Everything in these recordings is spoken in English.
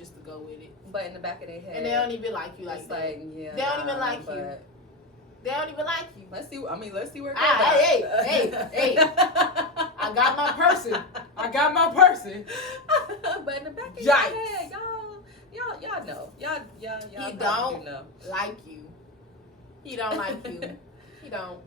just to go with it. But in the back of their head, and they don't even like you like that. Like, yeah, they don't even like you. They don't even like you. Let's see where it goes. Hey. I got my person. But in the back of your head, y'all know. Y'all he don't know. Like you. He don't like you. He don't.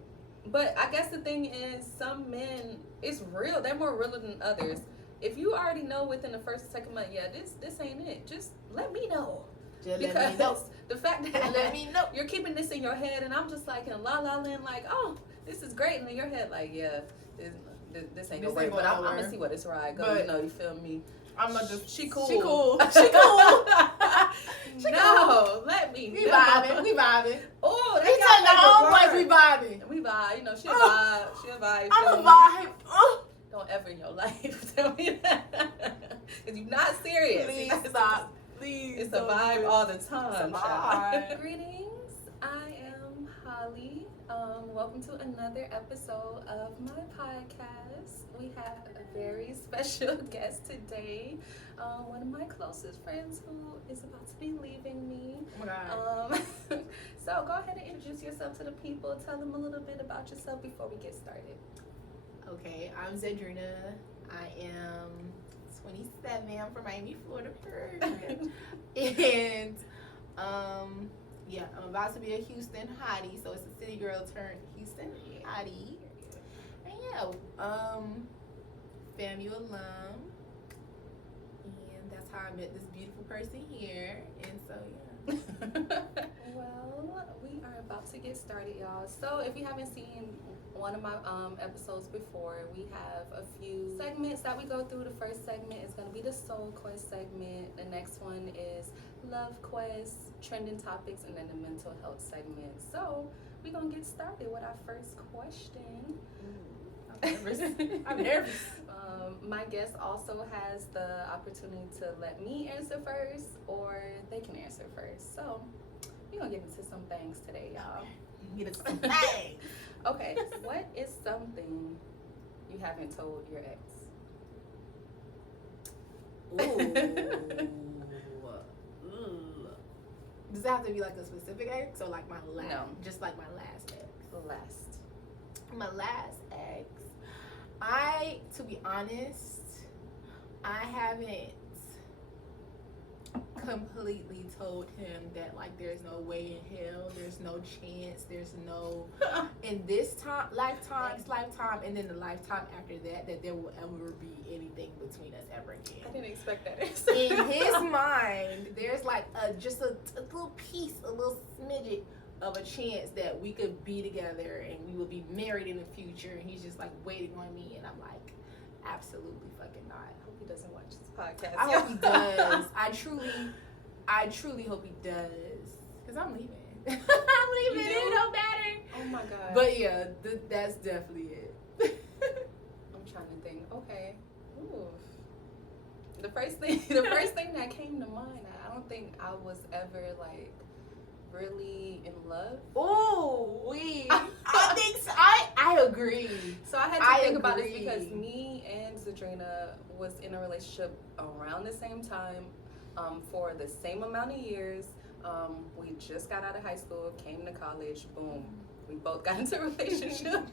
But I guess the thing is, some men, it's real. They're more real than others. If you already know within the first or second month, yeah, this ain't it. Just let me know. Just let me know. The fact that let me know. You're keeping this in your head, and I'm just like in la la land, like, oh, this is great, and in your head, like, yeah, this ain't gonna work. But I'm gonna see what it's right. Go, you feel me? I'm gonna just she cool. No, let me. We vibing. Oh, we tell the homeboys we vibing. We vibe. She a vibe. I'm a vibe. Don't ever in your life tell me that, because you're not serious. Please stop. Please. It's a vibe all the time. Greetings. I am Holly. Welcome to another episode of my podcast. We have a very special guest today. One of my closest friends who is about to be leaving me. Oh my God. So go ahead and introduce yourself to the people. Tell them a little bit about yourself before we get started. Okay, I'm Zedrina. I am 27. I'm from Miami, Florida. And yeah, I'm about to be a Houston hottie, so it's a city girl turned Houston hottie. And yeah, FAMU alum, and that's how I met this beautiful person here. And so yeah. Well, we are about to get started, y'all. So if you haven't seen one of my episodes before, we have a few segments that we go through. The first segment is going to be the Soul Quest segment. The next one is Love Quest, trending topics, and then the mental health segment. So we're going to get started with our first question. I'm nervous. My guest also has the opportunity to let me answer first, or they can answer first. So we're going to get into some things today, y'all. Get into some things. Okay, what is something you haven't told your ex? Ooh. Does it have to be like a specific ex or like my last? No. Just like my last ex. Last. My last ex. To be honest, I haven't completely told him that like there's no way in hell, there's no chance, there's no in this lifetime, and then the lifetime after that there will ever be anything between us ever again. I didn't expect that. In his mind, there's like just a little piece, a little smidget of a chance that we could be together and we will be married in the future, and he's just like waiting on me, and I'm like, absolutely fucking not. I hope he doesn't watch this podcast. I hope he does. I truly hope he does, because I'm leaving. I'm leaving. It don't matter. Oh my God. But yeah, that's definitely it. I'm trying to think. Okay. Ooh. The first thing that came to mind, I don't think I was ever like really in love. Oh, I think so. I agree. So I had to think about this because me and Zedrina was in a relationship around the same time, for the same amount of years. We just got out of high school, came to college, boom. We both got into a relationship.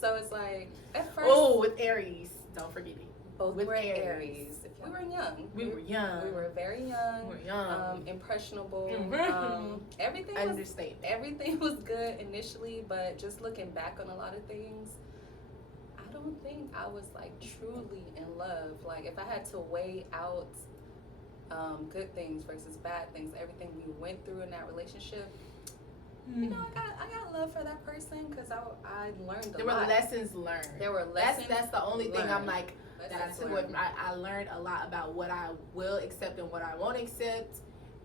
So it's like, at first. Oh, with Aries. Don't forget it. Both were Aries. We were young. We were young. We were very young. We were young. Impressionable. Mm-hmm. Everything was good initially, but just looking back on a lot of things, I don't think I was like truly in love. Like if I had to weigh out good things versus bad things, everything we went through in that relationship, you know, I got love for that person because I learned a lot. There were lessons learned. There were lessons. That's the only thing learned. I'm like. I learned a lot about what I will accept and what I won't accept,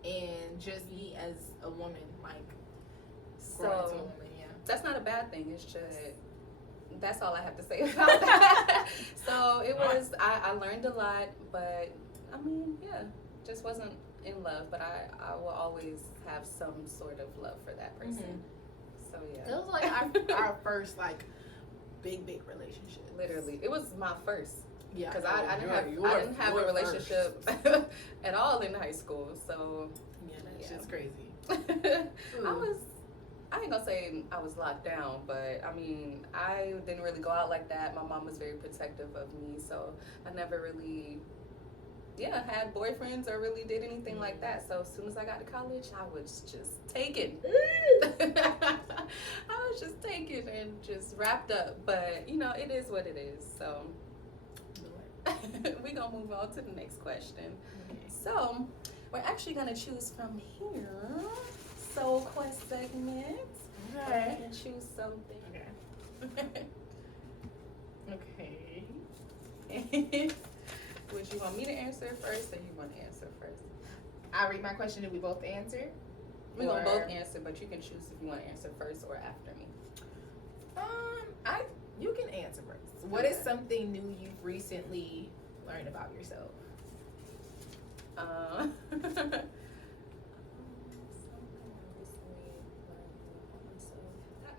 and just me as a woman, like so. As a woman, yeah. That's not a bad thing. It's just that's all I have to say about that. So it was. I learned a lot, but I mean, yeah, just wasn't in love. But I will always have some sort of love for that person. Mm-hmm. So yeah, it was like our first like big relationship. Literally, it was my first. Yeah. Because I didn't have a relationship at all in high school. So Yeah, that's just crazy. I ain't gonna say I was locked down, but I mean, I didn't really go out like that. My mom was very protective of me, so I never really, had boyfriends or really did anything like that. So as soon as I got to college, I was just taken. I was just taken and just wrapped up. But, it is what it is. So we're going to move on to the next question. Okay. So we're actually going to choose from here. Soul Quest segment. Okay. And choose something. Okay. Would you want me to answer first, or you want to answer first? I read my question. Did we both answer? We're gonna both answer, but you can choose if you want to answer first or after me. You can answer first. What is something new you've recently learned about yourself?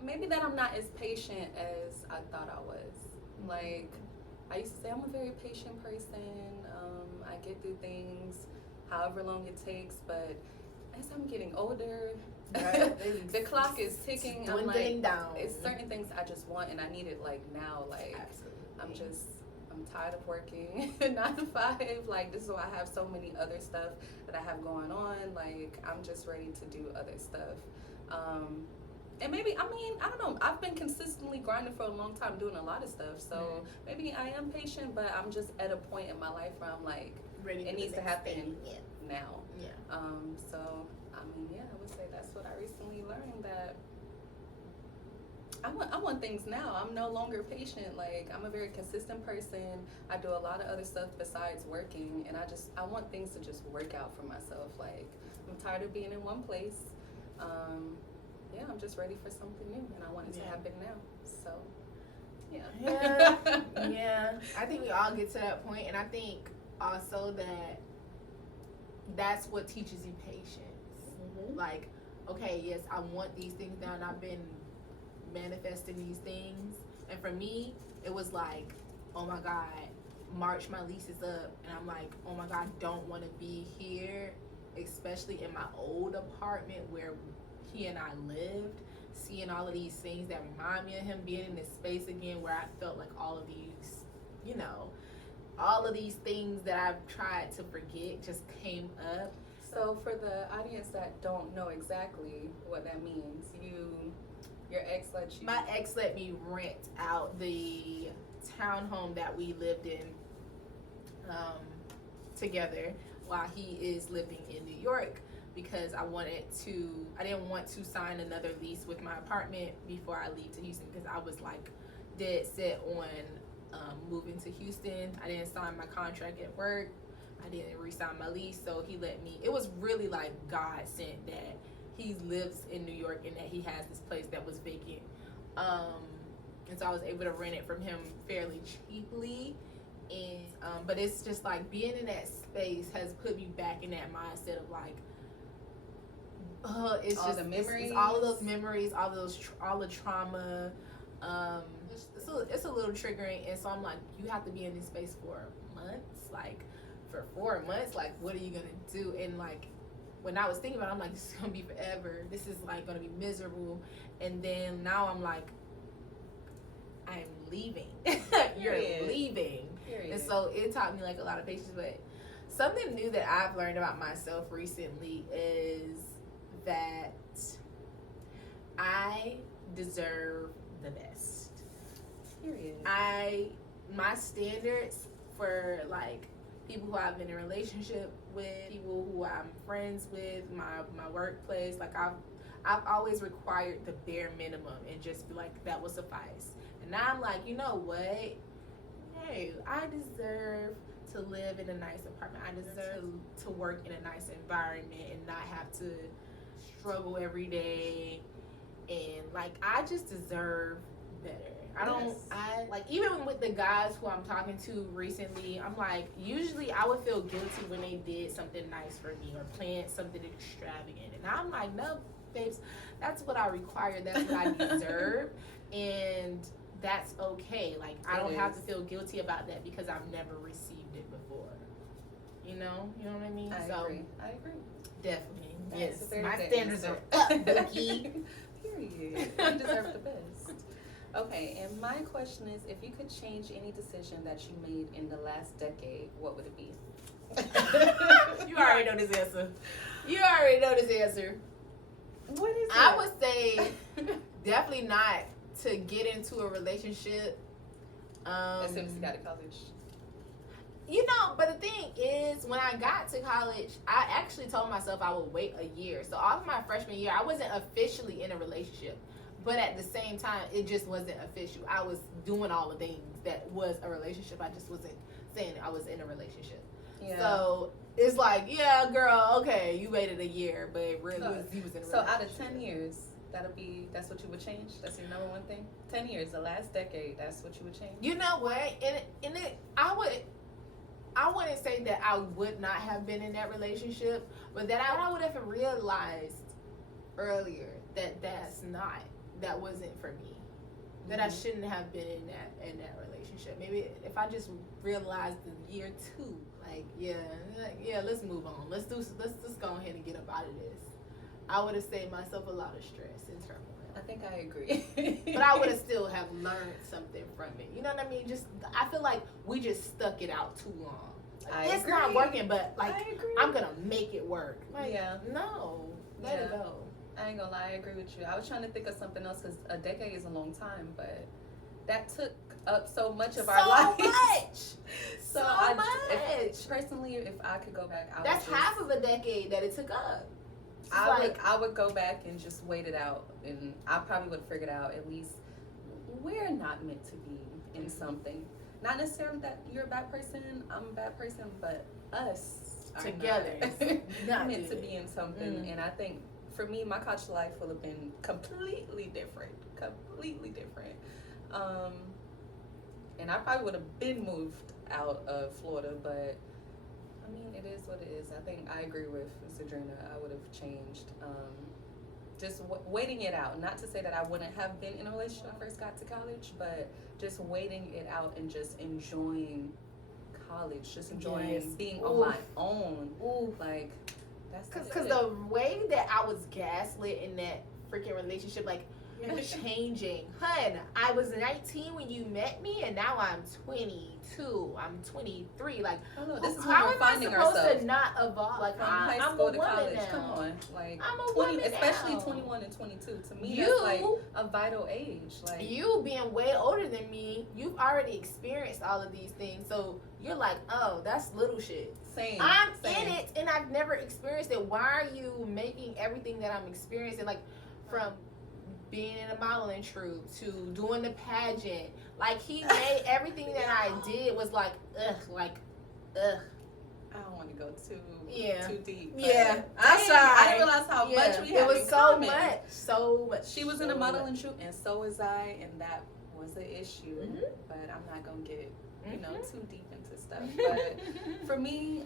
Maybe that I'm not as patient as I thought I was. Like, I used to say I'm a very patient person. I get through things however long it takes, but as I'm getting older, the clock is ticking. I'm like, down. It's certain things I just want and I need it like now. Like, Absolutely. I'm tired of working 9 to 5. Like, this is why I have so many other stuff that I have going on. Like, I'm just ready to do other stuff. And maybe, I don't know, I've been consistently grinding for a long time doing a lot of stuff. So maybe I am patient, but I'm just at a point in my life where I'm like, ready. It needs to happen now. Yeah. So, I would say that's what I recently learned, that I want things now. I'm no longer patient. Like, I'm a very consistent person. I do a lot of other stuff besides working, and I want things to just work out for myself. Like, I'm tired of being in one place. I'm just ready for something new, and I want it to happen now. So, yeah. I think we all get to that point, and I think also that that's what teaches you patience. Like, okay, yes, I want these things now, and I've been manifesting these things, and for me, it was like, oh my God, March my lease is up, and I'm like, oh my God, I don't want to be here, especially in my old apartment where he and I lived, seeing all of these things that remind me of him, being in this space again where I felt like all of these, all of these things that I've tried to forget just came up. So for the audience that don't know exactly what that means, your ex let you... My ex let me rent out the townhome that we lived in together while he is living in New York, because I didn't want to sign another lease with my apartment before I leave to Houston, because I was like dead set on moving to Houston. I didn't sign my contract at work. I didn't re-sign my lease, so he let me. It was really like God sent that he lives in New York and that he has this place that was vacant. And so I was able to rent it from him fairly cheaply. And but it's just like being in that space has put me back in that mindset of like, it's all just the memories, it's all of those memories, all the trauma. It's a little triggering, and so I'm like, you have to be in this space for months, like for 4 months. Like, what are you gonna do? And like, when I was thinking about it, I'm like, this is gonna be forever. This is like gonna be miserable. And then now I'm like, I'm leaving. You're leaving. Period. And so it taught me like a lot of patience. But something new that I've learned about myself recently is that I deserve the best. Period. My standards for like people who I've been in a relationship with, people who I'm friends with, my workplace, like I've always required the bare minimum and just be like, that will suffice. And now I'm like, you know what? Hey, I deserve to live in a nice apartment. I deserve to work in a nice environment and not have to struggle every day. And like, I just deserve better. I like, even with the guys who I'm talking to recently, I'm like, usually I would feel guilty when they did something nice for me or planned something extravagant. And I'm like, no, babes, that's what I require. That's what I deserve. And that's okay. Like, I don't have to is. feel guilty about that because I've never received it before. You know what I mean? I agree. Definitely. That's Yes. a very My good standards answer. are up, Bookie. Period. You deserve the best. Okay, and my question is, if you could change any decision that you made in the last decade, what would it be? You already know this answer. What is it? I would say definitely not to get into a relationship. As soon as you got to college. You know, but the thing is, when I got to college, I actually told myself I would wait a year. So all of my freshman year, I wasn't officially in a relationship. But at the same time, it just wasn't official. I was doing all the things that was a relationship. I just wasn't saying I was in a relationship. Yeah. So it's like, yeah, girl, okay, you waited a year, but it really was, you was in a So relationship. out of 10 years, that's what you would change? That's your number one thing? 10 years, the last decade, that's what you would change? You know what? I wouldn't say that I would not have been in that relationship, but that I would have realized earlier that wasn't for me. That I shouldn't have been in that relationship. Maybe if I just realized in year 2, like yeah, let's move on. Let's just go ahead and get up out of this. I would have saved myself a lot of stress and turmoil. I think I agree. But I would have still have learned something from it. You know what I mean? I feel like we just stuck it out too long. It's agree. not working, but I agree. I'm gonna make it work. Like, Yeah. no, let it go. I ain't gonna lie, I agree with you. I was trying to think of something else because a decade is a long time, but that took up so much of our life. So much. Personally, if I could go back, That's half of a decade that it took up. I would go back and just wait it out, and I probably would figure it out. At least we're not meant to be in something. Not necessarily that you're a bad person, I'm a bad person, but us are together not meant to be in something. And I think for me, my college life would have been completely different. And I probably would have been moved out of Florida, but I mean, it is what it is. I think I agree with Zedrina. I would have changed. Just waiting it out. Not to say that I wouldn't have been in a relationship when I first got to college, but just waiting it out and just enjoying college, just enjoying being on my own. Like, that's because the way that I was gaslit in that freaking relationship, like, you're changing. Hun, I was 19 when you met me, and now I'm 22. I'm 23. Like, this is how when we're finding am I supposed ourselves. to not evolve? Like, From high school to college. Now. Come on. Like, I'm a 20, woman especially now. 21 and 22. To me, that's like a vital age. Like, you being way older than me, you've already experienced all of these things. So you're like, oh, that's little shit. Same. I'm in it, and I've never experienced it. Why are you making everything that I'm experiencing, like, from being in a modeling troupe to doing the pageant, like, he made everything that I did was like, ugh. I don't want to go too deep. Yeah, I didn't realize how much we had. It was in so common. much. She was in a modeling troupe, and so was I, and that was an issue. But I'm not gonna get too deep into stuff. But for me,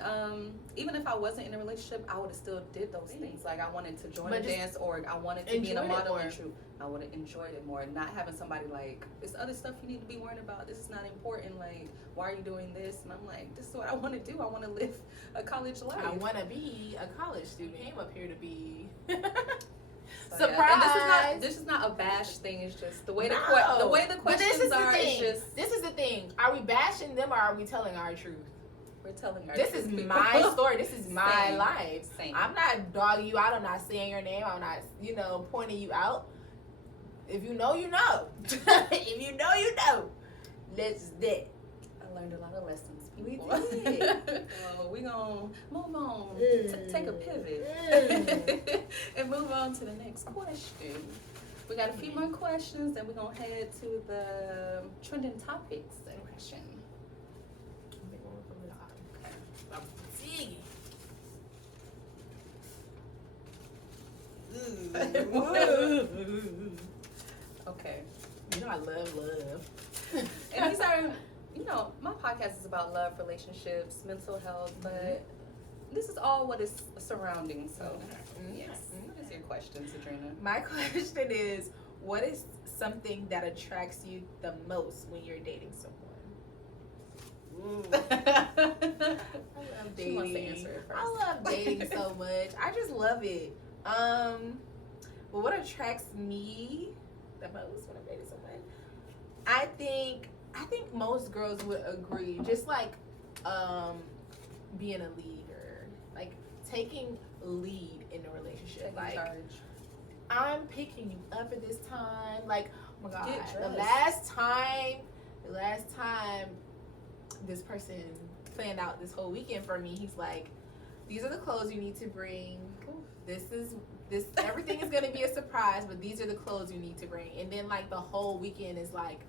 even if I wasn't in a relationship, I would have still did those things. Like, I wanted to join a dance org. I wanted to be in a modeling troupe. I would have enjoyed it more. Not having somebody like, there's other stuff you need to be worried about. This is not important. Like, why are you doing this? And I'm like, this is what I want to do. I want to live a college life. I want to be a college student. I came up here to be. So, surprise! Yeah. And this is not a bash thing. It's just the way the questions are. It's just, this is the thing. Are we bashing them or are we telling our truth? We're telling our truth. This is my story. This is my Same. life. Same. I'm not dogging you out. I'm not saying your name. I'm not, pointing you out. If you know, you know. If you know, you know. Let's do it. I learned a lot of lessons. We did. So we're going to move on, take a pivot, and move on to the next question. We got a few more questions, then we're going to head to the trending topics section. Okay. You know I love. And these are, my podcast is about love, relationships, mental health, but this is all what is surrounding. So, yes. What is your question, Zedrina? My question is, What is something that attracts you the most when you're dating someone? I love dating. She wants to answer it first. I love dating so much. I just love it. But what attracts me the most when I'm dating someone? I think most girls would agree. Just like being a leader, like taking lead in a relationship. Taking like charge. I'm picking you up at this time. Like, oh my God, Get the dressed. last time this person planned out this whole weekend for me, he's like, these are the clothes you need to bring. This everything is gonna be a surprise, but these are the clothes you need to bring. And then like the whole weekend is like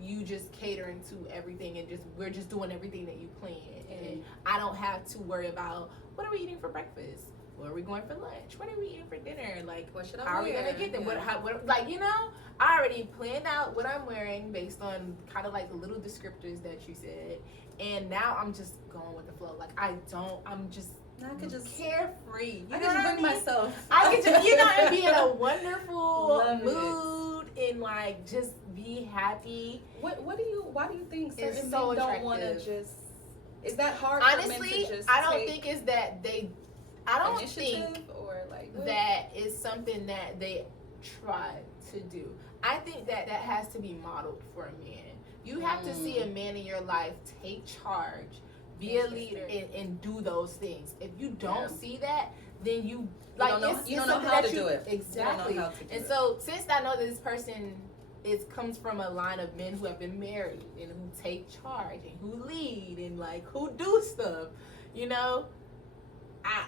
you just catering to everything and we're just doing everything that you planned. And I don't have to worry about what are we eating for breakfast? Where are we going for lunch? What are we eating for dinner? Like, What should I how are we wear? gonna get there? Yeah. What, like, you know, I already planned out what I'm wearing based on kind of like the little descriptors that you said, and now I'm just going with the flow. Like, I'm just I could just carefree. You I know could what just bring I mean? myself. I get to, and be in a wonderful Love it. mood and like just be happy. Why do you think certain It's men so don't want to attractive. just? Is that hard for men Honestly, to just I don't take think it's that I don't initiative think or like what? that is something that they try to do. I think that has to be modeled for a man. You have to see a man in your life take charge, be a leader, and do those things. If you don't see that, then you don't know how to do it. Exactly. You don't know how to do And it. so, since I know that this person comes from a line of men who have been married and who take charge and who lead and like who do stuff, you know, I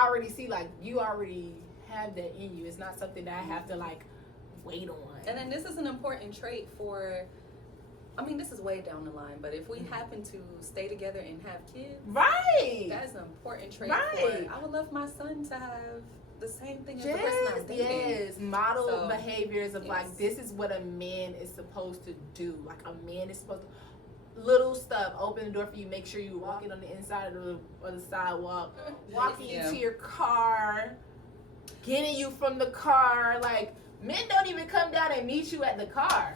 already see like you already have that in you. It's not something that I have to like wait on. And then this is an important trait for. I mean, this is way down the line, but if we happen to stay together and have kids, right, that's an important trait. Right. For, I would love my son to have the same thing as the person I'm dating. Yes, model So, behaviors of yes. like this is what a man is supposed to do. Like a man is supposed to little stuff. Open the door for you. Make sure you walking on the inside of the sidewalk. Walking you to your car. Getting you from the car. Like men don't even come down and meet you at the car.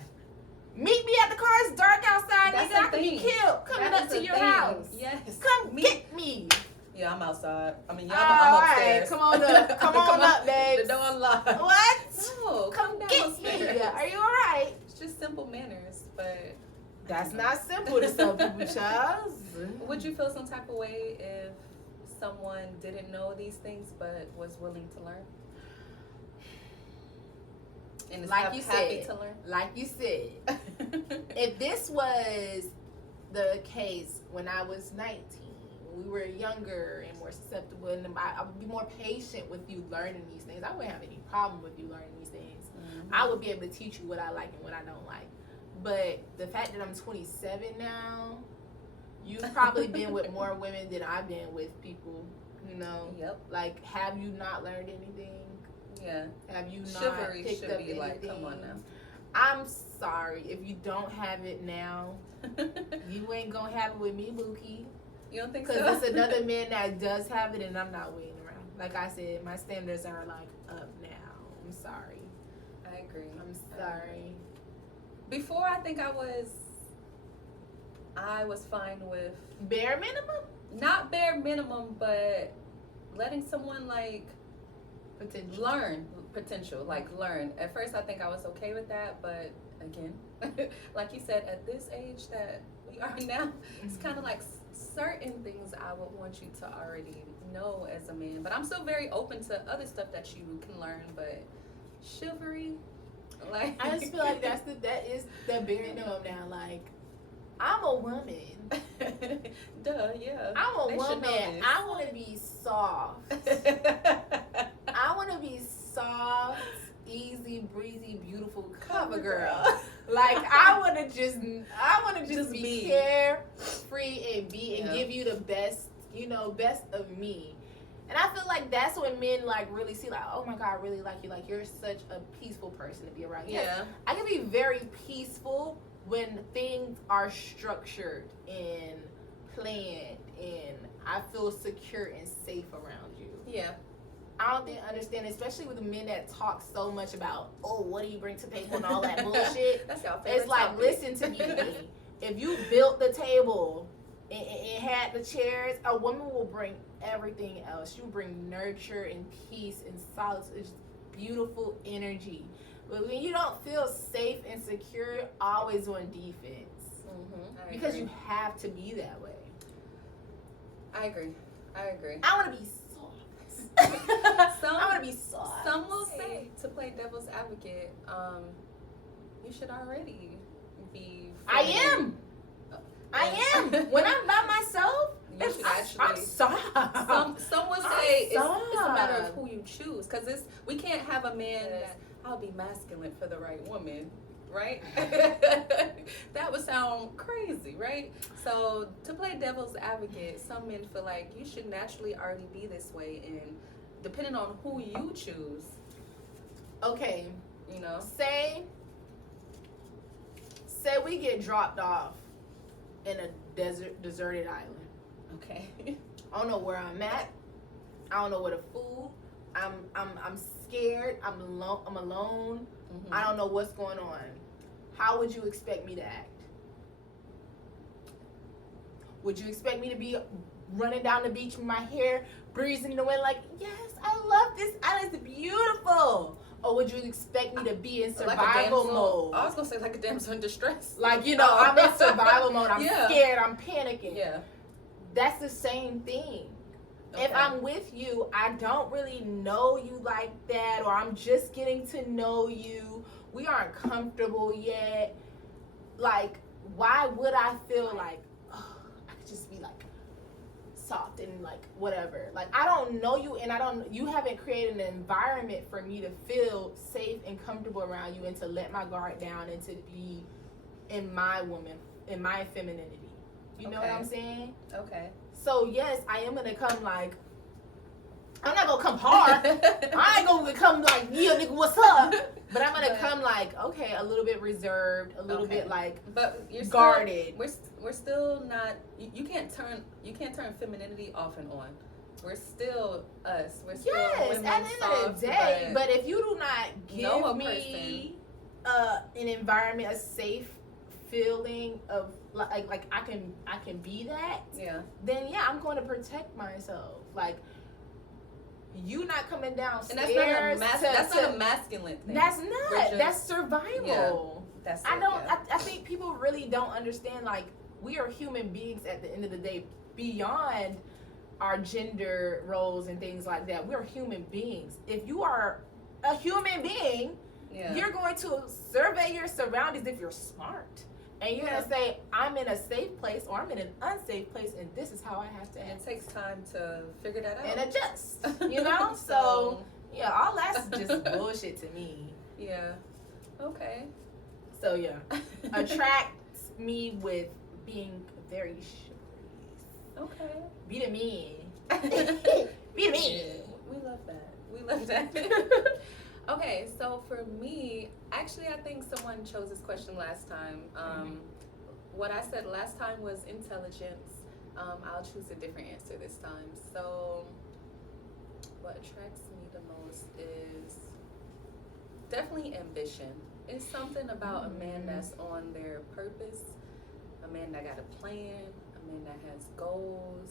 Meet me at the car. It's dark outside. That's Nigga, I the could be thing. killed coming That up is to the your thing. house. Yes. Come get me. Yeah, I'm outside. I mean, All I'm upstairs. right, come on up. Come on up, babe. The door unlocked. What? No, Come get downstairs. me. Are you all right? It's just simple manners, but That's not simple to some people, Charles. would you feel some type of way if someone didn't know these things but was willing to learn? And is Like you happy said. to learn? Like you said, if this was the case when I was 19, when we were younger and more susceptible, and I would be more patient with you learning these things. I wouldn't have any problem with you learning these things. Mm-hmm. I would be able to teach you what I like and what I don't like. But the fact that I'm 27 now, you've probably been with more women than I've been with people, you know? Yep. Like, have you not learned anything? Yeah. Have you not Chivalry picked should up be anything? like, come on now. I'm sorry. If you don't have it now, you ain't gonna have it with me, Mookie. You don't think so? Because it's another man that does have it and I'm not waiting around. Like I said, my standards are like up now. I'm sorry. I agree. I'm sorry. Before, I think I was fine with Bare minimum? not bare minimum, but letting someone like Potential. learn potential, like learn. At first, I think I was okay with that, but again, like you said, at this age that we are now, it's kind of like certain things I would want you to already know as a man. But I'm still very open to other stuff that you can learn. But chivalry, like I just feel like that is the bare minimum now. Like, I'm a woman. Duh, yeah. I'm a They should know woman. this. I want to be soft. I want to be soft, easy, breezy, beautiful cover girl. Like I want to just Just be be. carefree and be and Yeah. give you the best, best of me. And I feel like that's when men like really see like, oh my God, I really like you. Like you're such a peaceful person to be around. Yes, Yeah. I can be very peaceful when things are structured and planned and I feel secure and safe around you. Yeah. I I don't think I understand, especially with the men that talk so much about, oh, what do you bring to the table and all that bullshit. That's your favorite It's like, topic. listen to me. If you built the table and had the chairs, a woman will bring everything else. You bring nurture and peace and solace. It's just beautiful energy. But when you don't feel safe and secure, you're always on defense. Because you have to be that way. I agree. I want to be soft. I want to be soft. Some will say, to play devil's advocate, you should already be. I am. When I'm by myself, you should I'm soft. Some will say it's a matter of who you choose, because we can't have a man that I'll be masculine for the right woman. Right? That would sound crazy, right? So to play devil's advocate, some men feel like you should naturally already be this way, and depending on who you choose. Okay. You know? Say we get dropped off in a deserted island. Okay. I don't know where I'm at. I don't know where to food. I'm scared. I'm alone. Mm-hmm. I don't know what's going on. How would you expect me to act? Would you expect me to be running down the beach with my hair breezing in the wind like, yes, I love this island, it's beautiful? Or would you expect me to be in survival mode? I was going to say like a damsel in distress. Like, I'm in survival mode. I'm scared. I'm panicking. Yeah. That's the same thing. Okay. If I'm with you, I don't really know you like that, or I'm just getting to know you. We aren't comfortable yet. Like, why would I feel like, oh, I could just be like soft and like whatever? Like, I don't know you, and you haven't created an environment for me to feel safe and comfortable around you, and to let my guard down and to be in my femininity. You know what I'm saying? Okay. So yes, I am gonna come like, I'm not gonna come hard. I ain't gonna come like, yeah, nigga, what's up? But I'm gonna come like, okay, a little bit reserved, a little bit like, but you're guarded. We're still not. You can't turn femininity off and on. We're still us. We're still women. At the end of the day. But if you do not give me an environment, a safe feeling of like I can be that. Yeah. Then I'm going to protect myself. Like, you not coming downstairs. And that's not a masculine thing. That's not. That's survival. Yeah, that's it, I think people really don't understand, like, we are human beings at the end of the day, beyond our gender roles and things like that. We're human beings. If you are a human being, you're going to survey your surroundings if you're smart. And you're going to say, I'm in a safe place or I'm in an unsafe place, and this is how I have to act. It takes time to figure that out. And adjust, So, all that's just bullshit to me. Yeah. Okay. So, attracts me with being very chivalrous. Okay. Be the man. Be the man. We love that. Okay, so for me, actually, I think someone chose this question last time. What I said last time was intelligence. I'll choose a different answer this time. So, what attracts me the most is definitely ambition. It's something about a man that's on their purpose, a man that got a plan, a man that has goals,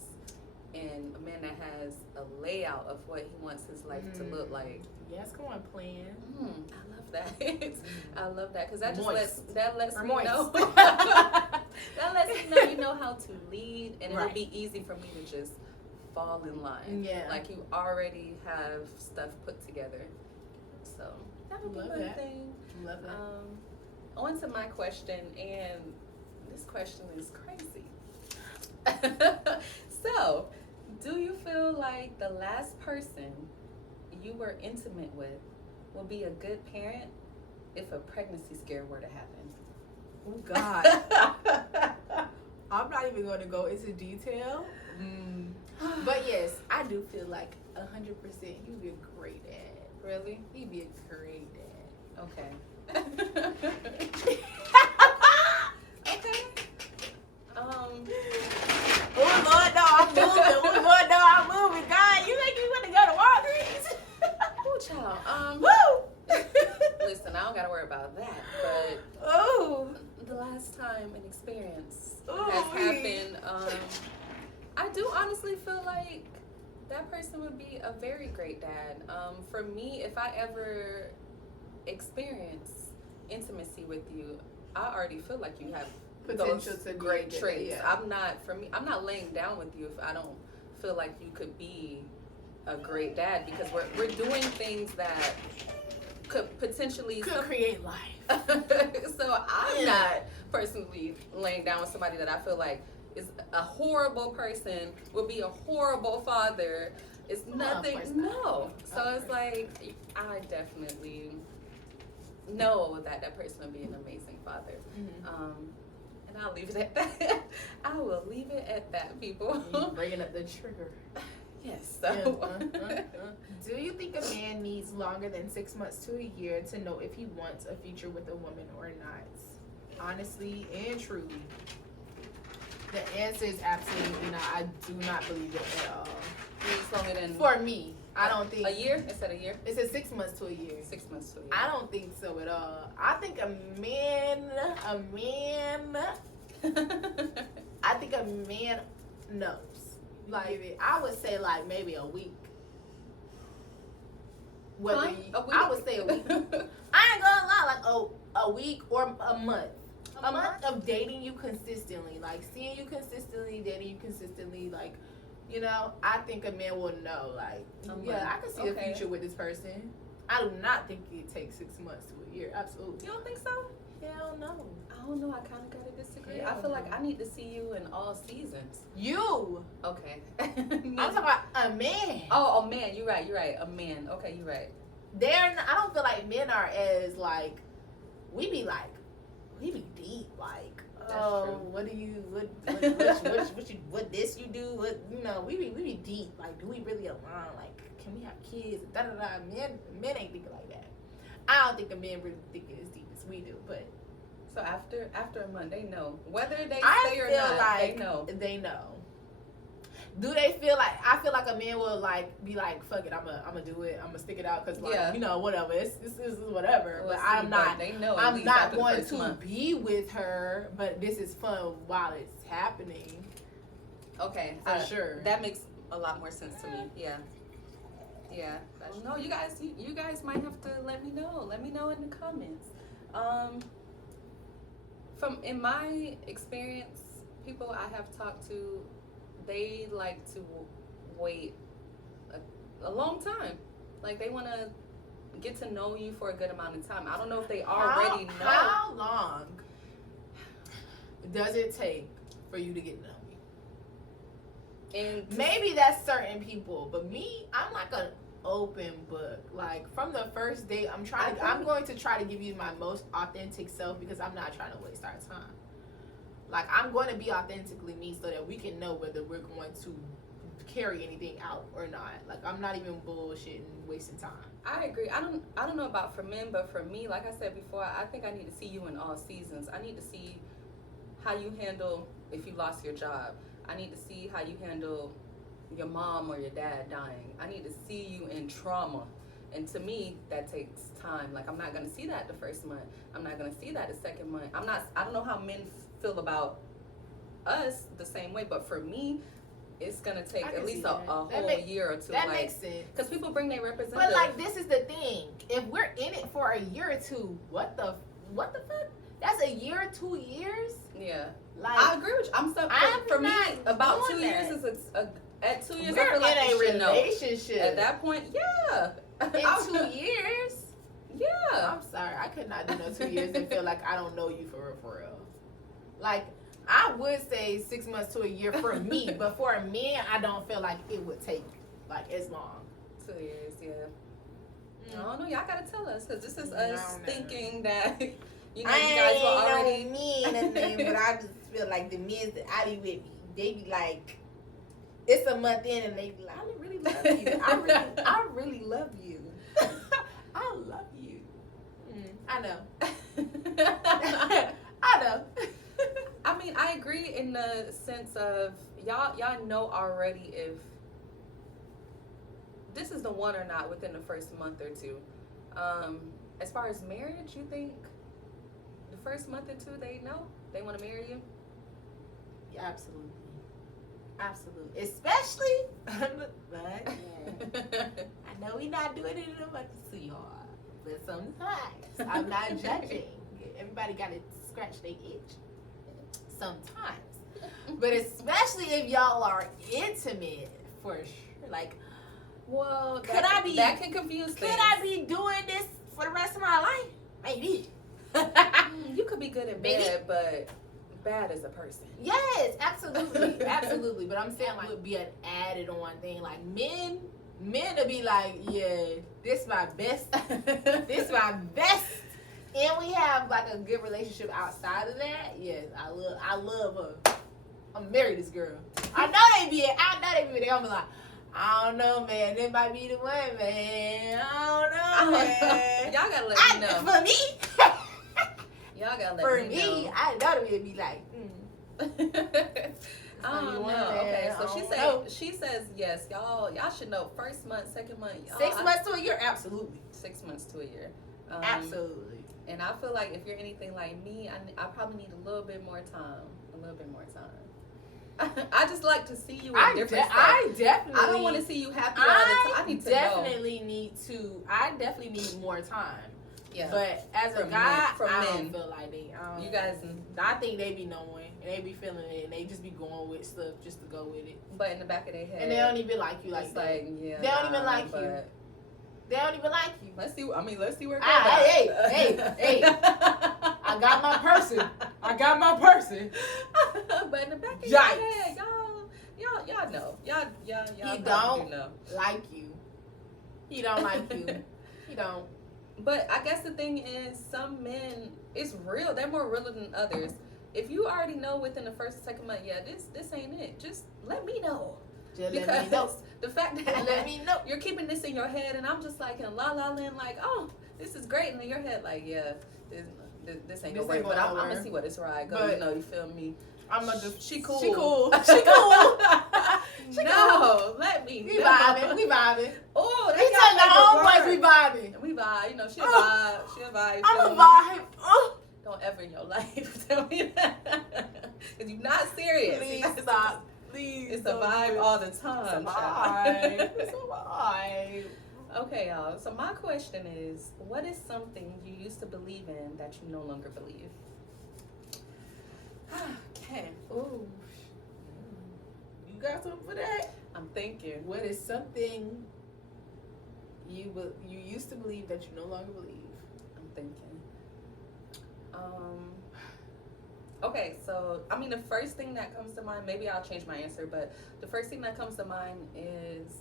and a man that has a layout of what he wants his life to look like. Yes, come on, plan. I love that. I love that because that just Moist. lets me moist. know. That lets me know you know how to lead, and it'll be easy for me to just fall in line. Yeah, like you already have stuff put together. So that would be my thing. Love that. On to my question, and this question is crazy. So, do you feel like the last person you were intimate with will be a good parent if a pregnancy scare were to happen? Oh, God. I'm not even going to go into detail. But yes, I do feel like 100% you'd be a great dad. Really? You'd be a great dad. Okay. Okay. Oh, Lord, no, I'm moving. Oh, Lord, no, I'm moving. God, you make me want to go to Walgreens. more about that. But Oh, the last time an experience Oh, has happened, I do honestly feel like that person would be a very great dad. For me, if I ever experience intimacy with you, I already feel like you have potential those to be great good, traits. yeah. I'm not laying down with you if I don't feel like you could be a great dad, because we're doing things that could potentially Could create life. so I'm not personally laying down with somebody that I feel like is a horrible person, will be a horrible father. It's nothing. Of course not. No. So Of it's course. like I definitely know that person will be an amazing father. And I'll leave it at that. I will leave it at that, people. You bringing up the trigger. Yes. Yeah, So. Do you think a man needs longer than 6 months to a year to know if he wants a future with a woman or not? Honestly and truly, the answer is absolutely not. I do not believe it at all. It's longer than For me, I don't think a year instead of a year. It says 6 months to a year. 6 months to a year. I don't think so at all. I think a man. I think a man knows. Like, I would say like maybe a week. Whether Huh? you, A week? I would say a week. I ain't gonna lie, like a week or a month. A month of dating you consistently, like seeing you consistently, dating you consistently, like, you know, I think a man will know, like, yeah, I can see a future with this person. I do not think it takes 6 months to a year. Absolutely. You don't think so? Hell no. I don't know. I kind of gotta disagree. Hell I feel like no. I need to see you in all seasons. You. Okay. I'm talking about a man. Oh, man. You're right. A man. Okay, you're right. I don't feel like men are as like, we be deep, like, oh, true. what do you, what this you do, what, you know, we be deep, like, do we really align, like, can we have kids, da da da. Men ain't thinking like that. I don't think a man really think it as deep as we do, but So after a month, they know whether they I stay or feel not. like They know. they know. Do they feel like, I feel like a man will like be like, fuck it, I'm gonna do it, I'm gonna stick it out, cause like, Yeah. you know, whatever, this is whatever, Well, but see, I'm not, They know. at I'm least not after the going first to month. be with her, but this is fun while it's happening. Okay. For sure. That makes a lot more sense to me. Yeah. Yeah. No, you guys might have to let me know. Let me know in the comments. In my experience, people I have talked to, they like to wait a long time. Like they want to get to know you for a good amount of time. I don't know if they already know. How long does it take for you to get to know me? And Maybe that's certain people, but me, I'm like an open book. Like from the first date, I'm going to try to give you my most authentic self because I'm not trying to waste our time. Like I'm going to be authentically me so that we can know whether we're going to carry anything out or not. Like I'm not even bullshitting, wasting time. I agree. I don't know about for men, but for me, like I said before, I think I need to see you in all seasons. I need to see how you handle if you lost your job. I need to see how you handle your mom or your dad dying. I need to see you in trauma. And to me, that takes time. Like I'm not gonna see that the first month. I'm not gonna see that the second month. I don't know how men feel about us the same way, but for me, it's gonna take at least a whole year or two. That makes sense. Because people bring their representative. But like this is the thing. If we're in it for a year or two, what the fuck? That's a year or 2 years? Yeah. Like I agree with you. I'm For me, not about doing 2 years that. is at 2 years we're I feel like in you a should know. relationship. At that point, yeah. In 2 years? Yeah. I'm sorry, I could not do no 2 years and feel like I don't know you for real. Like, I would say 6 months to a year for me, but for a man, I don't feel like it would take like as long. 2 years, yeah. Mm. I don't know. Y'all gotta tell us because this is No, us no. thinking that you know I you guys will already. ain't no men and nothing, but I just feel like the men that I be with, they be like, it's a month in and they be like, I really love you. I really love you. I love you. I know. I know. I mean, I agree in the sense of y'all know already if this is the one or not within the first month or two. as far as marriage, you think the first month or two they know they want to marry you? Yeah, absolutely, especially. But I know we not doing it as much to y'all, but sometimes I'm not judging. Everybody got to scratch their itch. Sometimes, but especially if y'all are intimate, for sure. Like, Well, that can confuse could things. I be doing this for the rest of my life? Maybe. You could be good in bed, but bad as a person. Yes, absolutely, absolutely. But I'm saying like it would be an added on thing. Like men would be like, yeah, this my best, this my best, and we have like a good relationship outside of that. Yes, I love her. I'm married this girl. I know they be. They gonna be like, I don't know, man. This might be the one, man. I don't know, man. Y'all gotta let me know. For me. Y'all gotta let For me me, know. I know it would be like, I don't know. Okay, so she says yes. Y'all should know. First month, second month. 6 months to a year, absolutely. 6 months to a year. Absolutely. And I feel like if you're anything like me, I probably need a little bit more time. I just like to see you in different stuff. I don't want to see you happy all the time. I need to know. I definitely need more time. Yeah. But as a guy, I don't feel like they. You guys. I think they be knowing and they be feeling it and they just be going with stuff just to go with it. But in the back of their head. And they don't even like you like that. Like, yeah, they don't even like you. They don't even like you. Let's see where it goes. Hey. I got my person. But in the back of your head, y'all know. Y'all he don't know. Like you. He don't like you. He don't. But I guess the thing is, some men, it's real. They're more realer than others. If you already know within the first or second month, yeah, this ain't it. Just let me know. Just because let me know. The fact that let me know. You're keeping this in your head, and I'm just like in la la land, like, oh, this is great, and in your head, like, yeah, this ain't gonna work. But I'm gonna see what it's right. Go, you feel me? I'm gonna just. She cool. No, let me. We vibing. Oh, he told the homeboys we vibing. We vibe. You know, she'll vibe. I'm a vibe. Don't ever in your life tell me that. Because you're not serious. Please stop. Please. It's a vibe all the time. It's a vibe. Okay, y'all. So my question is, what is something you used to believe in that you no longer believe? Okay. Ooh. You got something for that? I'm thinking. What is something you used to believe that you no longer believe? I'm thinking. Okay, so I mean, the first thing that comes to mind, maybe I'll change my answer, but the first thing that comes to mind is,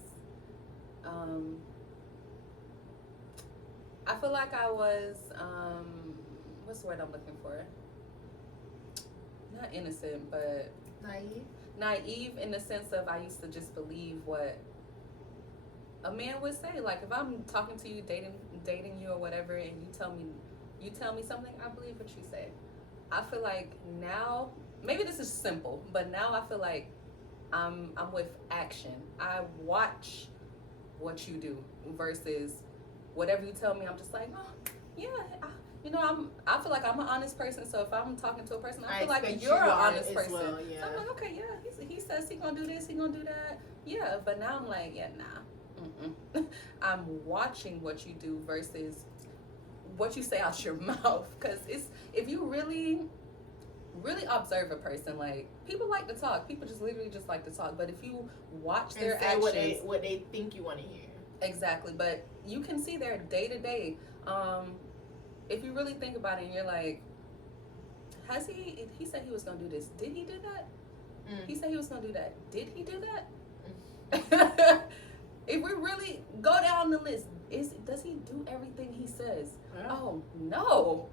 I feel like I was, what's the word I'm looking for? Not innocent, but naive in the sense of I used to just believe what a man would say. Like if I'm talking to you, dating you or whatever, and you tell me something, I believe what you say. I feel like now, maybe this is simple, but now I feel like I'm with action. I watch what you do versus whatever you tell me. I'm just like, oh yeah. I feel like I'm an honest person, so if I'm talking to a person, I feel like you're an honest person. Well, yeah. So I'm like, okay, yeah, he says he gonna do this, he gonna do that. Yeah, but now I'm like, yeah, nah. I'm watching what you do versus what you say out your mouth. Because if you really observe a person, like, people like to talk. People just literally just like to talk. But if you watch their actions, what they think you want to hear. Exactly, but you can see their day to day. If you really think about it, and you're like, he said he was gonna do this. Did he do that? He said he was gonna do that. Did he do that? If we really go down the list, does he do everything he says? Yeah. Oh no.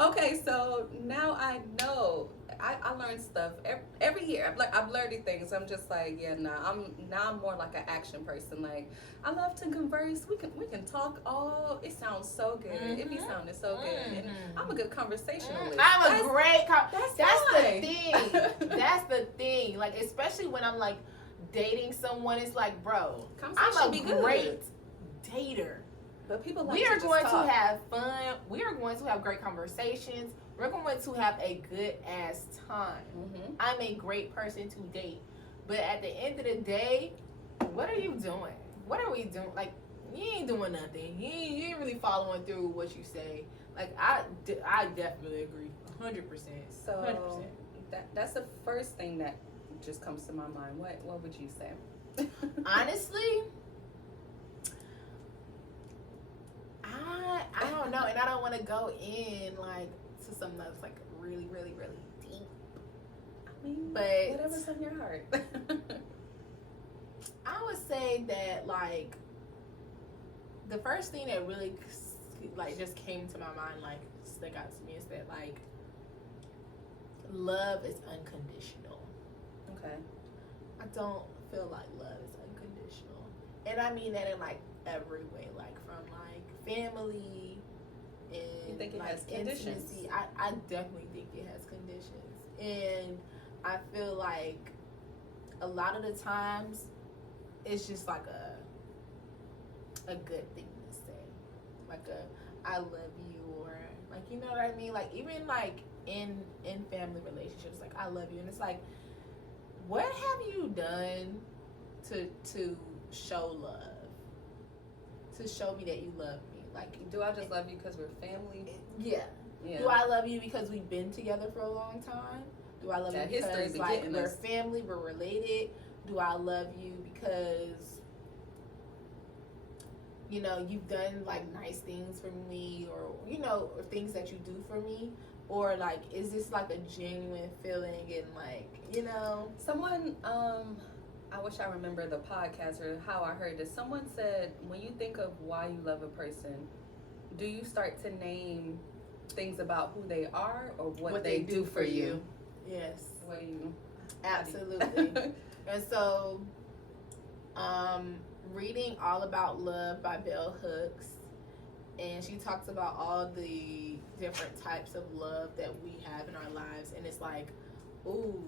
Okay, so now I know. I learn stuff every year. I've learned things. I'm just like, yeah, nah. I'm more like an action person. Like, I love to converse. We can talk. Oh, it sounds so good. It be sounding so good. And I'm a good conversationalist. I'm a great. That's the thing. That's the thing. Like, especially when I'm like dating someone, it's like, bro, I'm a great dater. But people like We are just going talk. to have fun. We are going to have great conversations. We're going to have a good ass time. Mm-hmm. I'm a great person to date. But at the end of the day, what are you doing? What are we doing? Like, you ain't doing nothing. You ain't really following through with what you say. Like, I definitely agree. 100%. So 100%. that's the first thing that just comes to my mind. What would you say? Honestly, I don't know, and I don't want to go in like to something that's like really, really, really deep. I mean, But whatever's on your heart. I would say that like the first thing that really like just came to my mind, like stuck out to me, is that like love is unconditional. Okay. I don't feel like love is unconditional, and I mean that in like every way, like from like family and You think it like has conditions? intimacy. I definitely think it has conditions, and I feel like a lot of the times it's just like a good thing to say, like a I love you, or like, you know what I mean, like even like in family relationships, like I love you, and it's like, what have you done to show love, to show me that you love me? Like, Do I just love you because we're family? yeah. Yeah. Do I love you because we've been together for a long time? Do I love That you history because be like getting we're us. family, we're related? Do I love you because, you know, you've done like nice things for me, or, you know, or things that you do for me? Or like, is this like a genuine feeling, and like, you know? Someone, I wish I remember the podcast or how I heard this. Someone said, when you think of why you love a person, do you start to name things about who they are or what they do for you? Yes. What do you? Absolutely. And so, reading All About Love by Bell Hooks, and she talks about all the different types of love that we have in our lives, and it's like, ooh,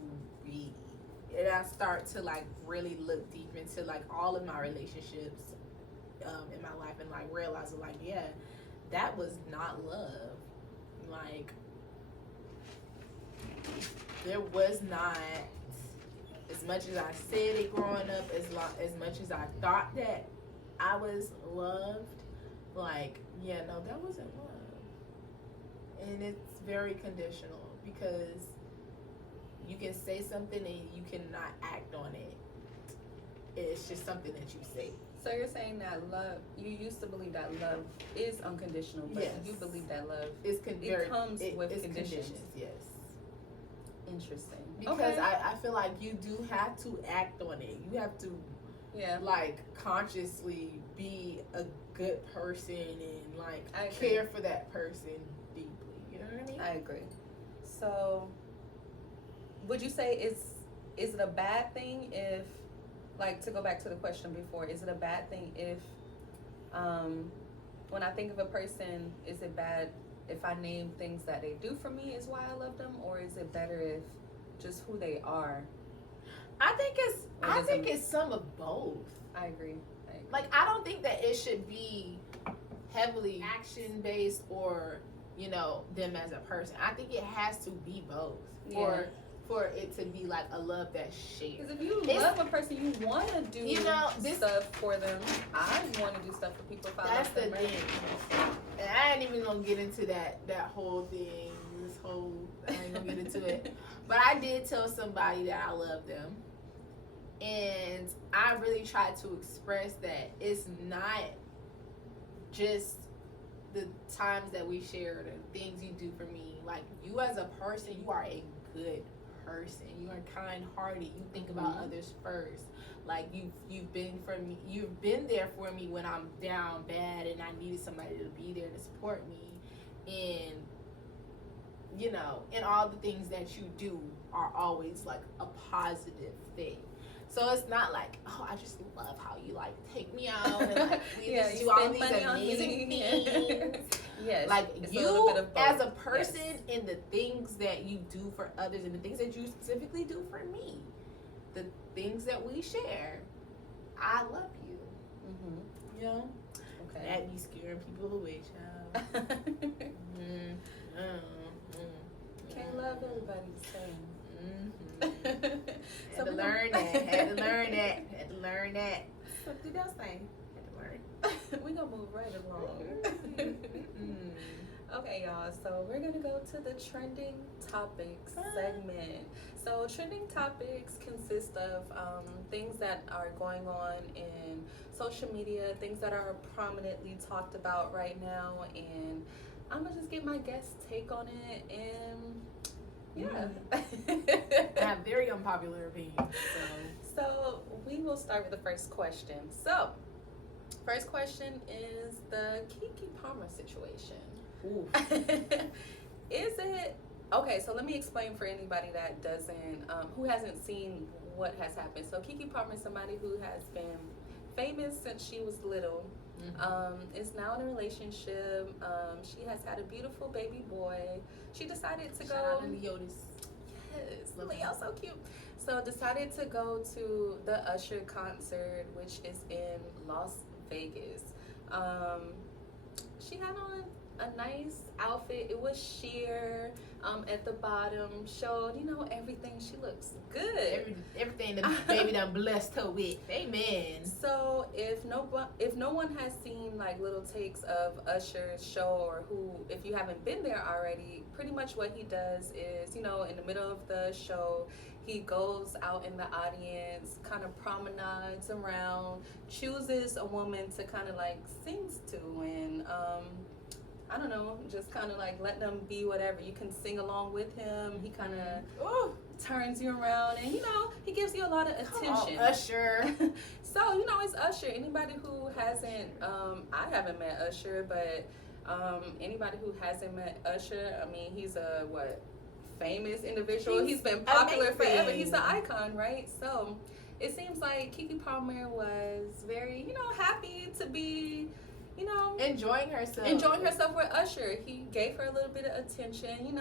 and I start to like really look deep into like all of my relationships in my life, and like realize like, yeah, that was not love. Like, there was not, as much as I said it growing up, as much as I thought that I was loved, like, yeah, no, that wasn't love. And it's very conditional, because you can say something and you cannot act on it. It's just something that you say. So you're saying that love, you used to believe that love is unconditional, but Yes. you believe that love It's comes with it's conditions. Yes. Interesting. Because Okay. I feel like you do have to act on it. You have to Yeah. like consciously be a good person and like I agree. care for that person deeply. You know what I mean? I agree. So, would you say is it a bad thing if, like, to go back to the question before, is it a bad thing if, when I think of a person, is it bad if I name things that they do for me is why I love them, or is it better if just who they are? I think Or does it- it's some of both. I agree. Like, I don't think that it should be heavily action based, or, you know, them as a person. I think it has to be both for it to be like a love that's shared. Because if you It's- love a person, you want to do stuff for them. I want to do stuff for people if I That's love the them. Right? thing. And I ain't even gonna get into that whole thing. I ain't gonna get into it. But I did tell somebody that I love them. And I really tried to express that it's not just the times that we shared and things you do for me. Like, you as a person, you are a good person. You are kind-hearted. You think about others first. Like, you've been there for me when I'm down bad and I needed somebody to be there to support me. And, you know, and all the things that you do are always like a positive thing. So it's not like, oh, I just love how you like take me out and like we just do all these amazing things. Yes. Like, it's a you little bit of both. as a person, and the things that you do for others, and the things that you specifically do for me, the things that we share, I love you. Mm-hmm. You know, Okay. That be scaring people away, child. Can't love everybody the same. Had to learn that. Something else I had to learn. We're gonna move right along. Okay, y'all, so we're gonna go to the trending topics segment. So trending topics consist of things that are going on in social media, things that are prominently talked about right now, and I'm gonna just get my guest take on it, and yeah. I have very unpopular opinions. So we will start with the first question. So first question is the Keke Palmer situation. Is it okay? So let me explain for anybody that doesn't, who hasn't seen what has happened. So Keke Palmer is somebody who has been famous since she was little. Is now in a relationship. She has had a beautiful baby boy. She decided to go. Shout out to Leotis. Yes, Leo, so cute. So decided to go to the Usher concert, which is in Las Vegas. She had on a nice outfit. It was sheer. At the bottom showed, everything. She looks good. Everything the baby done blessed her with. Amen. So if no one has seen like little takes of Usher's show, or if you haven't been there already, pretty much what he does is, in the middle of the show, he goes out in the audience, kind of promenades around, chooses a woman to kind of like sings to, and I don't know, just kind of like let them be whatever. You can sing along with him. He kind of turns you around, and he gives you a lot of attention. Come on, Usher. So it's Usher. Anybody who hasn't, I haven't met Usher, but anybody who hasn't met Usher, I mean, he's a famous individual. He's been popular forever. He's an icon, right? So it seems like Keke Palmer was very, happy to be, enjoying herself with Usher. He gave her a little bit of attention.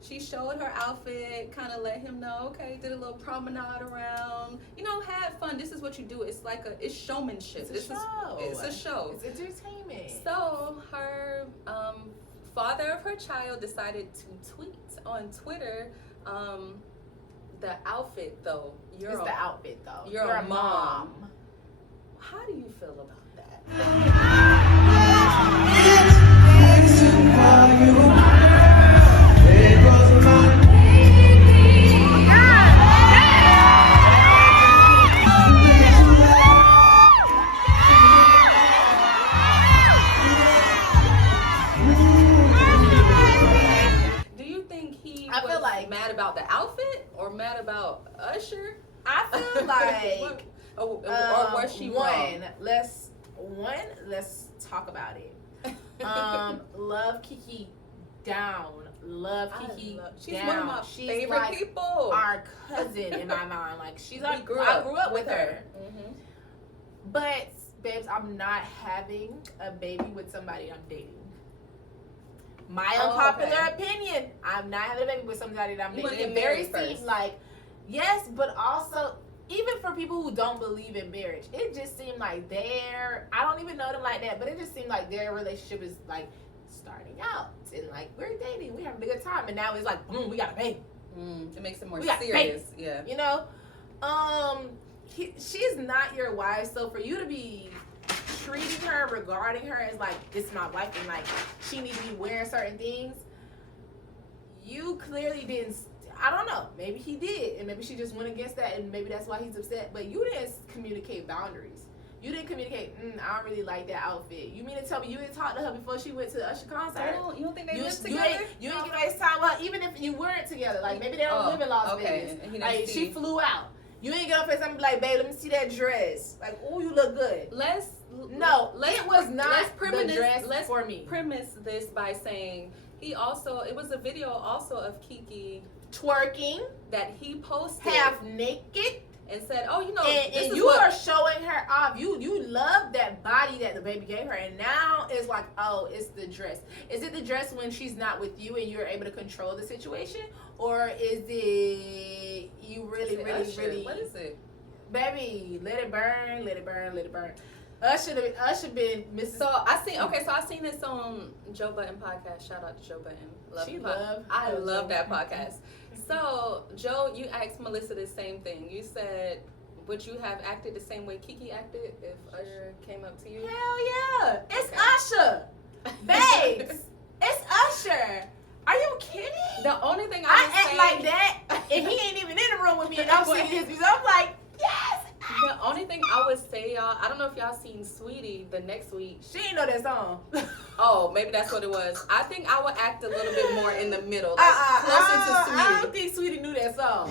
She showed her outfit, kind of let him know, okay, did a little promenade around, had fun. This is what you do. It's it's showmanship. It's a show. It's a show. It's entertainment. So her father of her child decided to tweet on Twitter, the outfit though. It's the outfit though. You're a mom. How do you feel about that? Do you think he was mad about the outfit or mad about Usher? I feel like or was she wrong? Let's talk about it. Love Keke down. Love Keke down. She's one of my favorite people. Our cousin in my mind. Like I grew up with her. Mm-hmm. But babes, I'm not having a baby with somebody I'm dating. My unpopular opinion. I'm not having a baby with somebody that I'm dating. It very seems like, yes, but also even for people who don't believe in marriage, it just seemed like I don't even know them like that, but it just seemed like their relationship is like starting out and like we're dating, we having a good time, and now it's like boom, we got a baby. It makes it more serious. Yeah. She's not your wife, so for you to be treating her, regarding her as like this is my wife and like she needs to be wearing certain things, you clearly didn't. I don't know. Maybe he did, and maybe she just went against that, and maybe that's why he's upset. But you didn't communicate boundaries. You didn't communicate. I don't really like that outfit. You mean to tell me you didn't talk to her before she went to the Usher concert? You don't think they lived together? You didn't get nice time. Well, even if you weren't together, like maybe they don't live in Las Vegas. Like she flew out. You ain't get up and be like, babe, let me see that dress. Like, oh, you look good. It was not the dress for me. Premise this by saying it was a video also of Keke twerking that he posted half naked and said, and you are showing her off. You love that body that the baby gave her, and now it's like, oh, it's the dress. Is it the dress when she's not with you and you're able to control the situation, or is it you really? What is it? Baby, let it burn, let it burn, let it burn. Usher been Mrs. So I seen this on Joe Budden podcast. Shout out to Joe Budden. I love that podcast. So Joe, you asked Melissa the same thing. You said, would you have acted the same way Kiki acted if Usher came up to you? Hell yeah! It's Usher, babes. It's Usher. Are you kidding? The only thing I act like that, and he ain't even in the room with me, and I'm singing his music. I'm like, yes. The only thing I would say, y'all, I don't know if y'all seen Sweetie the next week. She ain't know that song. Oh, maybe that's what it was. I think I would act a little bit more in the middle, like closer to Sweetie. I don't think Sweetie knew that song.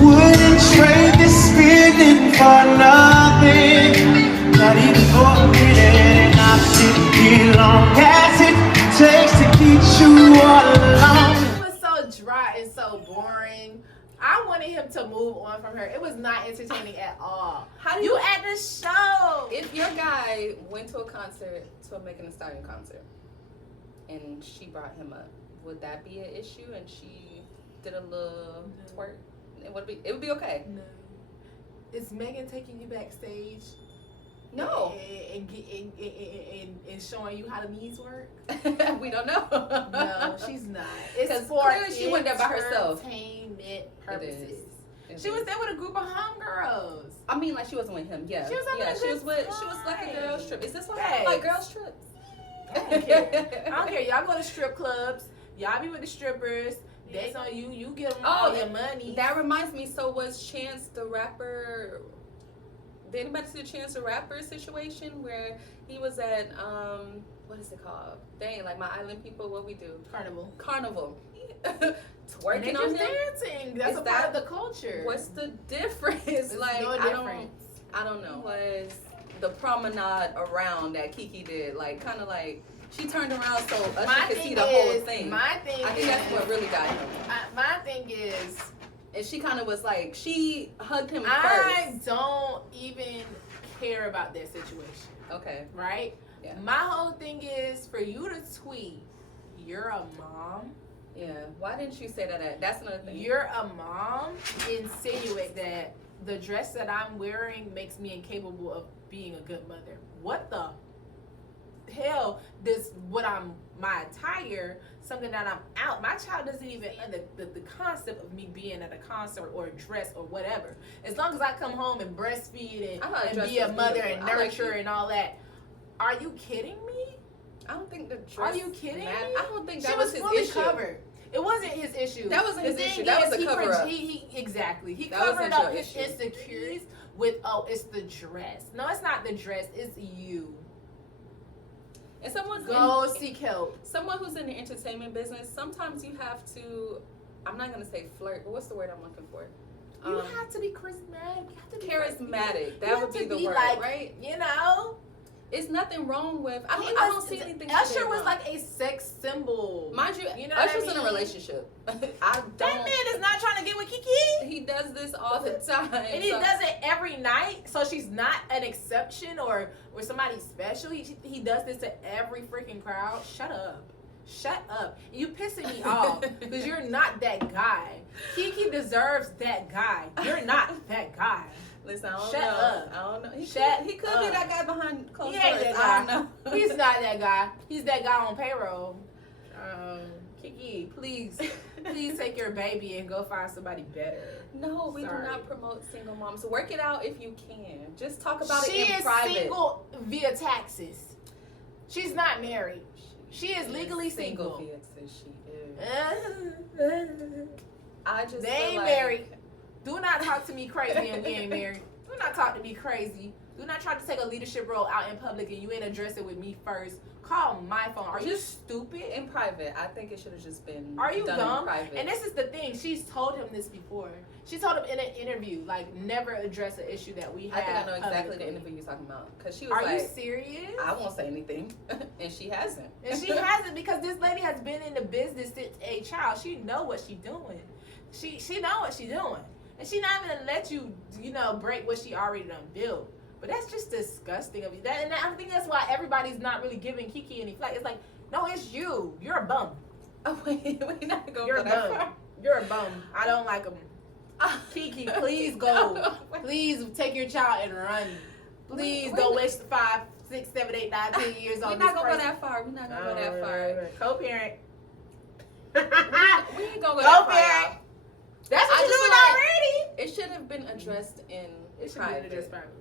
Wouldn't trade this feeling for nothing. Not even for a minute. And I'll sit here long as it takes to keep you all alone. It was so dry and so boring. I wanted him to move on from her. It was not entertaining at all. How do You at the show. If your guy went to a concert, to a Megan Thee Stallion concert, and she brought him up, would that be an issue? And she did a little twerk? It would be okay. No. Is Megan taking you backstage? No. And showing you how the knees work? We don't know. No, she's not. It's for clearly she went there by herself. Entertainment purposes. It She is. was there with a group of homegirls. I mean, like she wasn't with him. Yeah. She was having a she good was with. She was like a time. girls trip. Is this what Yes. happened? Like girls trips? I don't care. I don't care. Y'all go to strip clubs. Y'all be with the strippers. They on you. You give them all your money. That reminds me. So was Chance the Rapper? Did anybody see the Chance the Rapper situation where he was at what is it called? Dang, like my island people. What we do? Carnival. Twerking on him. Dancing. That's a part of the culture. What's the difference? There's like no difference. I don't know. Was the promenade around that Kiki did like kind of like she turned around so Usher could see the whole thing. My thing. I think that's what really got him. My thing is. And she kind of was like, she hugged him I first. don't even care about that situation. Okay. Right? Yeah. My whole thing is for you to tweet, you're a mom. Yeah. Why didn't you say that? That's another thing. You're a mom. Insinuate that the dress that I'm wearing makes me incapable of being a good mother. What the hell does my attire, something that I'm out, my child doesn't even the concept of me being at a concert or a dress or whatever. As long as I come home and breastfeed and be a mother and nurture and all that. Are you kidding me? I don't think the dress. Are you kidding me? I don't think that she was his fully issue. Covered. It wasn't his issue. That wasn't his issue. That was a cover up. Exactly. He That covered wasn't up your his issue. insecurities with, it's the dress. No, it's not the dress. It's you. And Go seek help. Someone who's in the entertainment business, sometimes you have to, I'm not going to say flirt, but what's the word I'm looking for? You have to be charismatic. You have to be charismatic. That would be the word, like, right? You know? It's nothing wrong with, I don't see anything. Usher was like a sex symbol. Mind you, know Usher's what I in a mean? relationship. That man is not trying to get with Kiki. He does this all the time. And he does it every night, so she's not an exception or somebody special. He does this to every freaking crowd. Shut up. You pissing me off because you're not that guy. Kiki deserves that guy. You're not that guy. Listen, I don't Shut know. up. I don't know. He could up. be that guy behind closed He ain't doors. that guy. I don't know. He's not that guy. He's that guy on payroll. Kiki, please take your baby and go find somebody better. No, we Sorry. do not promote single moms. Work it out if you can. Just talk about She it in is private. single via taxes. She's not married. She is legally single. Via she is. I just They feel ain't like, married. Do not talk to me crazy and we ain't married. Do not talk to me crazy. Do not try to take a leadership role out in public and you ain't address it with me first. Call my phone. Are you stupid? In private, I think it should have just been Are you done dumb? in private. And this is the thing. She's told him this before. She told him in an interview, like, never address an issue that we have. I think I know exactly publicly. the interview you're talking about. Because she was Are like, you serious? I won't say anything. And she hasn't. And she hasn't because this lady has been in the business since a child. She know what she doing. She know what she doing. And she not even gonna let you, break what she already done built. But that's just disgusting of you. And I think that's why everybody's not really giving Kiki any flack. It's like, no, it's you. You're a bum. Oh, wait, we're not going You're to a go that bum. far. You're a bum. I don't like him. Kiki, please go. Please take your child and run. Please don't waste 5, 6, 7, 8, 9, 10 years on We're this not gonna person. go that far. We're not gonna go that far. Co-parent. We ain't gonna go that far. Co-parent. Y'all. That's what I you're just doing feel like already. It should have been addressed in It should private. be addressed privately.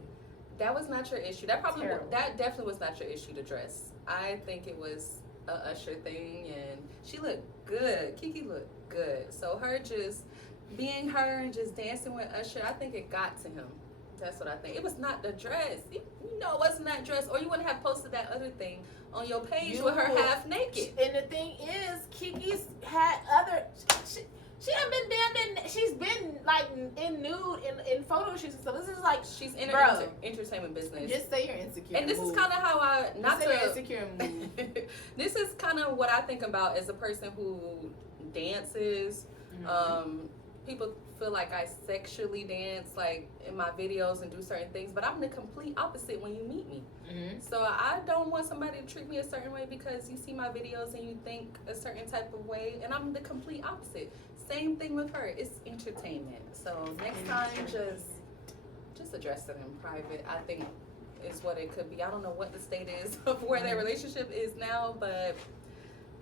That was not your issue. That Terrible. that definitely was not your issue to dress. I think it was a Usher thing, and she looked good. Kiki looked good. So her just being her and just dancing with Usher, I think it got to him. That's what I think. It was not the dress. You know it wasn't that dress, or you wouldn't have posted that other thing on your page with her half naked. And the thing is, Kiki's had other. She done been damn in. She's been like in nude in photo shoots and stuff. This is like She's in bro, entertainment business. Just say you're insecure. And this is kind of how I not say to you're insecure. Move. This is kind of what I think about as a person who dances. Mm-hmm. People feel like I sexually dance like in my videos and do certain things, but I'm the complete opposite when you meet me. Mm-hmm. So I don't want somebody to treat me a certain way because you see my videos and you think a certain type of way, and I'm the complete opposite. Same thing with her. It's entertainment. So next time, just address it in private. I think is what it could be. I don't know what the state is of where their relationship is now, but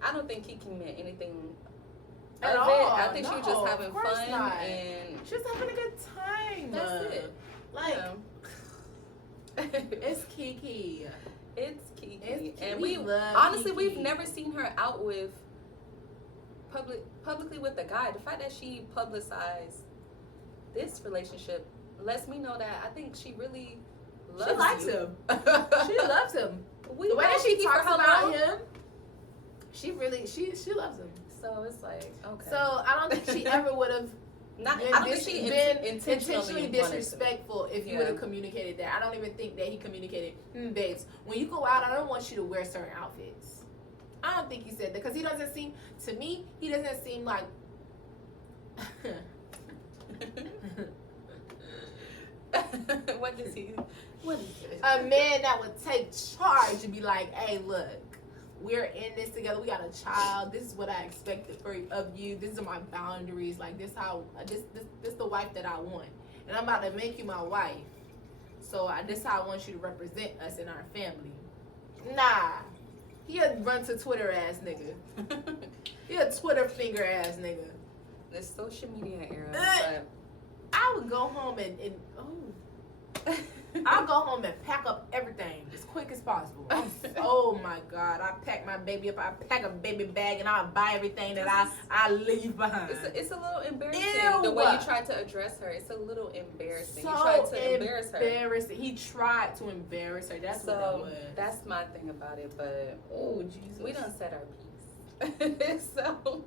I don't think Kiki meant anything At of all. it. I think she was No, just having of course fun, not. and She's having a good time. that's it. Like Yeah. it's Kiki. It's Kiki, It's and we we love honestly Kiki. we've never seen her out with publicly with a guy. The fact that she publicized this relationship lets me know that I think she really loves She likes you. him. She loves him. We The way know that she Kiki for talks how about long? him, she really she loves him. So it's like okay. So I don't think she ever would have Not, been, I don't think she been intentionally wanted to. disrespectful if you Yeah. would have communicated that. I don't even think that he communicated, babes, when you go out, I don't want you to wear certain outfits. I don't think he said that because he doesn't seem, to me, he doesn't seem like. What does he? What is it? A man that would take charge and be like, hey, look, we're in this together. We got a child. This is what I expected of you. These are my boundaries. Like this the wife that I want. And I'm about to make you my wife. So this how I want you to represent us in our family. Nah. He a run to Twitter ass nigga. He a Twitter finger ass nigga. The social media era. I would go home and I'll go home and pack up everything as quick as possible. Oh my God. I pack my baby up. I pack a baby bag and I'll buy everything that I leave behind. It's a little embarrassing. Ew. The way you tried to address her, it's a little embarrassing. So you tried to embarrass her. Embarrassing. He tried to embarrass her. That's what that So was. that's my thing about it. But Oh, Jesus. we done said our piece. So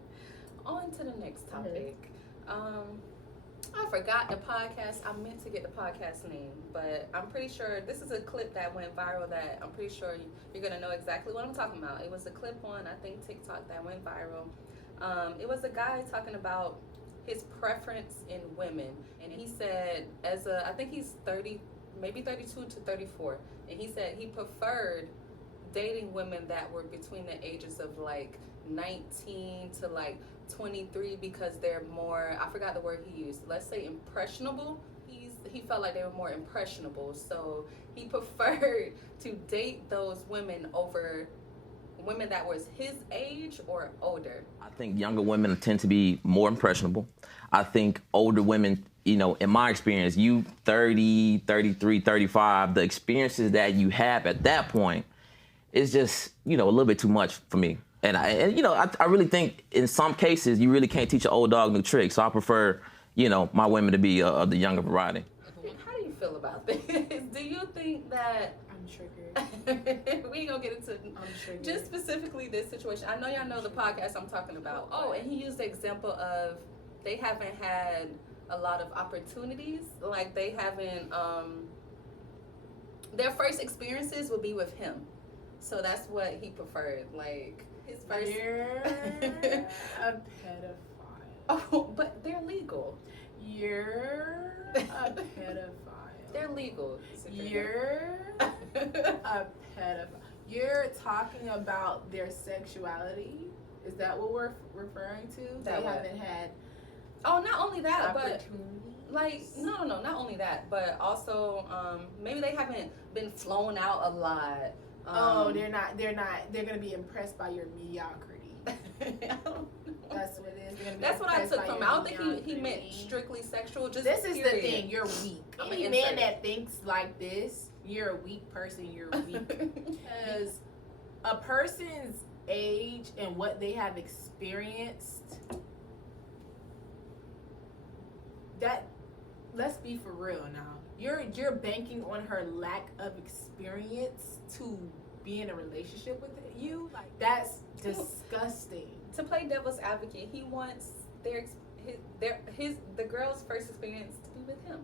on to the next topic. I forgot the podcast. I meant to get the podcast name, but I'm pretty sure this is a clip that went viral that I'm pretty sure you're going to know exactly what I'm talking about. It was a clip on, I think, TikTok that went viral. It was a guy talking about his preference in women. And he said, I think he's 30, maybe 32 to 34. And he said he preferred dating women that were between the ages of like 19 to like 23 because they're more, I forgot the word he used, let's say impressionable. He felt like they were more impressionable, so he preferred to date those women over women that was his age or older. I think younger women tend to be more impressionable. I think older women, you know, in my experience, you 30, 33, 35, the experiences that you have at that point is just, you know, a little bit too much for me. And I really think in some cases you really can't teach an old dog new tricks. So I prefer, you know, my women to be of the younger variety. How do you feel about this? Do you think that I'm triggered. we ain't gonna get into just specifically this situation? I know y'all know the podcast I'm talking about. Oh, and he used the example of they haven't had a lot of opportunities. Like they haven't. Their first experiences would be with him, so that's what he preferred. Like. His first... You're a pedophile. Oh, but they're legal. You're a pedophile. They're legal. You're a pedophile. You're talking about their sexuality. Is that what we're referring to? That they what? haven't had Oh, not only that, opportunity. like no, not only that, but also maybe they haven't been flown out a lot. They're not. They're gonna be impressed by your mediocrity. That's what it is. That's what I took from it. I don't think he meant strictly sexual. Just this is period. the thing. You're weak. Any man that thinks like this, you're a weak person. You're weak because a person's age and what they have experienced. That, let's be for real now. You're banking on her lack of experience to be in a relationship with you. Like, that's disgusting. To play devil's advocate, he wants the girl's first experience to be with him.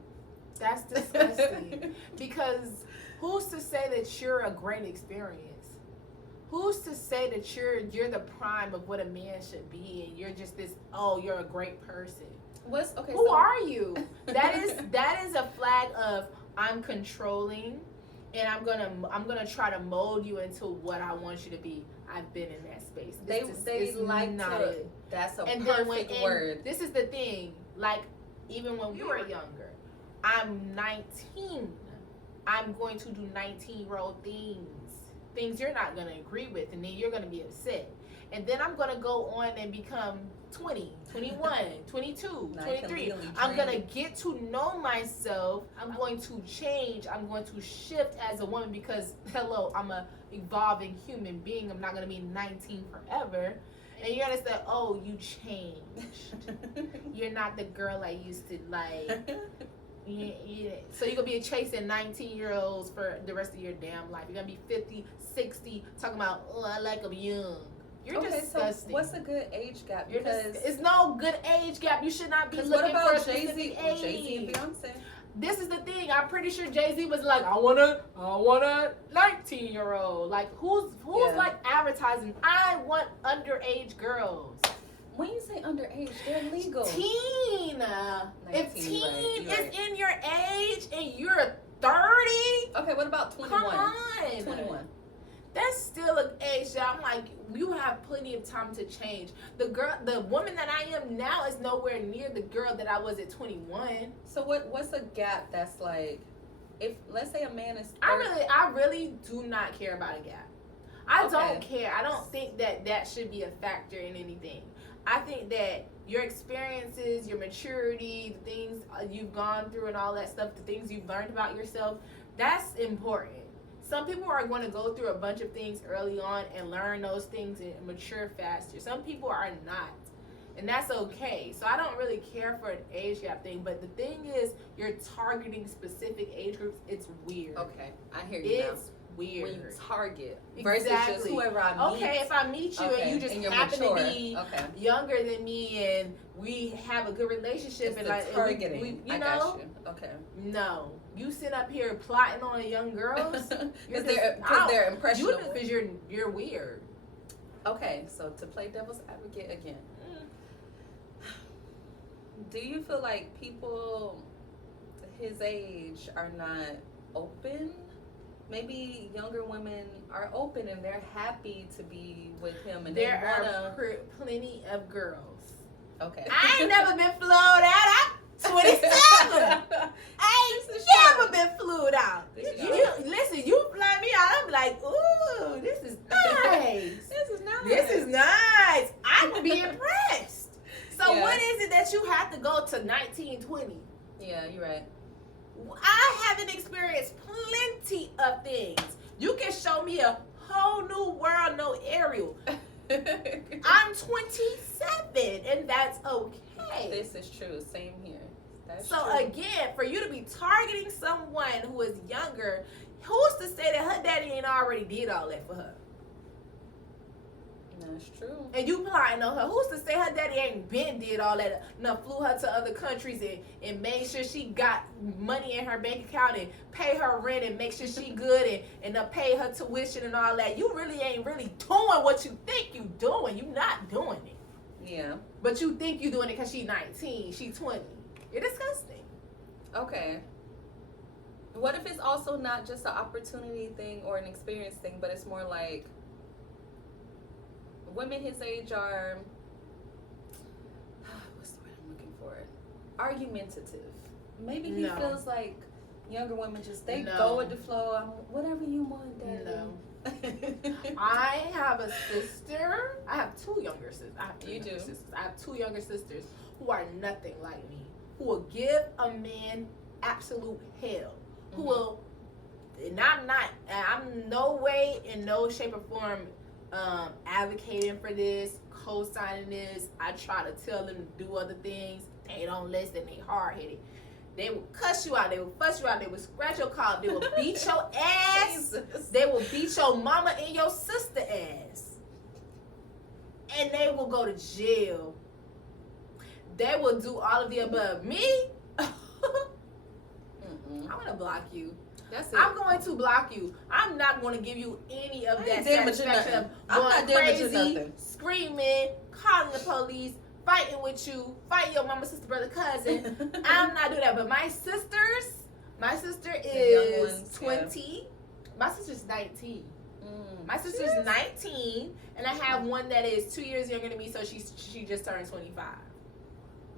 That's disgusting. Because who's to say that you're a great experience? Who's to say that you're the prime of what a man should be and you're just this, you're a great person? Who are you? That is a flag of I'm controlling and I'm gonna try to mold you into what I want you to be. I've been in that space. They like to. That's a perfect word. This is the thing. Like, even when we were younger, I'm 19. I'm going to do 19-year-old things you're not gonna agree with, and then you're gonna be upset. And then I'm gonna go on and become 20, 21, 22, 23. I'm gonna get to know myself. I'm going to change. I'm going to shift as a woman because, hello, I'm a evolving human being. I'm not gonna be 19 forever. And you're gonna say, oh, you changed. You're not the girl I used to like. Yeah. So you're gonna be chasing 19-year-olds for the rest of your damn life. You're gonna be 50, 60, talking about, I like them young. You're disgusting. So what's a good age gap? Because it's no good age gap. You should not be looking for a specific age. Jay-Z and Beyonce. This is the thing. I'm pretty sure Jay-Z was like, I want a 19-year-old. Like, who's like advertising? I want underage girls. When you say underage, they're legal. Teen. 19, If teen right. is in your age and you're 30. Okay, what about 21? Come on. 21. That's still an age that I'm like, you have plenty of time to change. The woman that I am now is nowhere near the girl that I was at 21. So what's a gap that's like, if let's say a man is 30, I really do not care about a gap. I don't care. I don't think that should be a factor in anything. I think that your experiences, your maturity, the things you've gone through and all that stuff, the things you've learned about yourself, that's important. Some people are going to go through a bunch of things early on and learn those things and mature faster. Some people are not. And that's okay. So I don't really care for an age gap thing. But the thing is, you're targeting specific age groups. It's weird. Okay, I hear you now. It's weird. When you target versus just whoever I meet. Okay, if I meet you and you just happen to be younger than me and we have a good relationship it's and the like targeting. you know, okay. No, you sit up here plotting on young girls because they're impressionable. Because you're weird. Okay, so to play devil's advocate again, do you feel like people his age are not open? Maybe younger women are open and they're happy to be with him, and there are plenty of girls. Okay. I ain't never been flown out. I'm 27. I ain't never been flew out. Listen, you fly me out, I'm like, ooh, this is nice. This is nice. I would be impressed. So what is it that you have to go to 1920? Yeah, you're right. I haven't experienced plenty of things. You can show me a whole new world, no Ariel. I'm 27, and that's okay. This is true. Same here. That's so true. Again, for you to be targeting someone who is younger, who's to say that her daddy ain't already did all that for her? That's true. And you plotting on her. Who's to say her daddy ain't been did all that? No, flew her to other countries and made sure she got money in her bank account and pay her rent and make sure she good and pay her tuition and all that. You really ain't really doing what you think you doing. You not doing it. Yeah. But you think you doing it because she 19, she 20. You're disgusting. Okay. What if it's also not just an opportunity thing or an experience thing, but it's more like women his age are, what's the word I'm looking for? Argumentative. maybe he No. feels like younger women just they No. go with the flow. Whatever you want, Daddy. No. I have a sister. I have two younger sisters. I have three You younger do. sisters. I have two younger sisters who are nothing like me. Who will give a man absolute hell. Who will, and I'm no way in no shape or form advocating for this, co-signing this. I try to tell them to do other things. They don't listen. They hard-headed. They will cuss you out. They will fuss you out. They will scratch your car. They will beat your ass. Jesus. They will beat your mama and your sister ass. And they will go to jail. They will do all of the above. Me? I'm going to block you. That's it. I'm going to block you. I'm not going to give you any of I that ain't damaging satisfaction of nothing. I'm going not damaging crazy, nothing. screaming, calling the police, fighting with you, fighting your mama, sister, brother, cousin. I'm not doing that. But my sister young is ones, 20. My sister's 19. My sister's Cheers. 19, and I have one that is 2 years younger than me, so she just turned 25.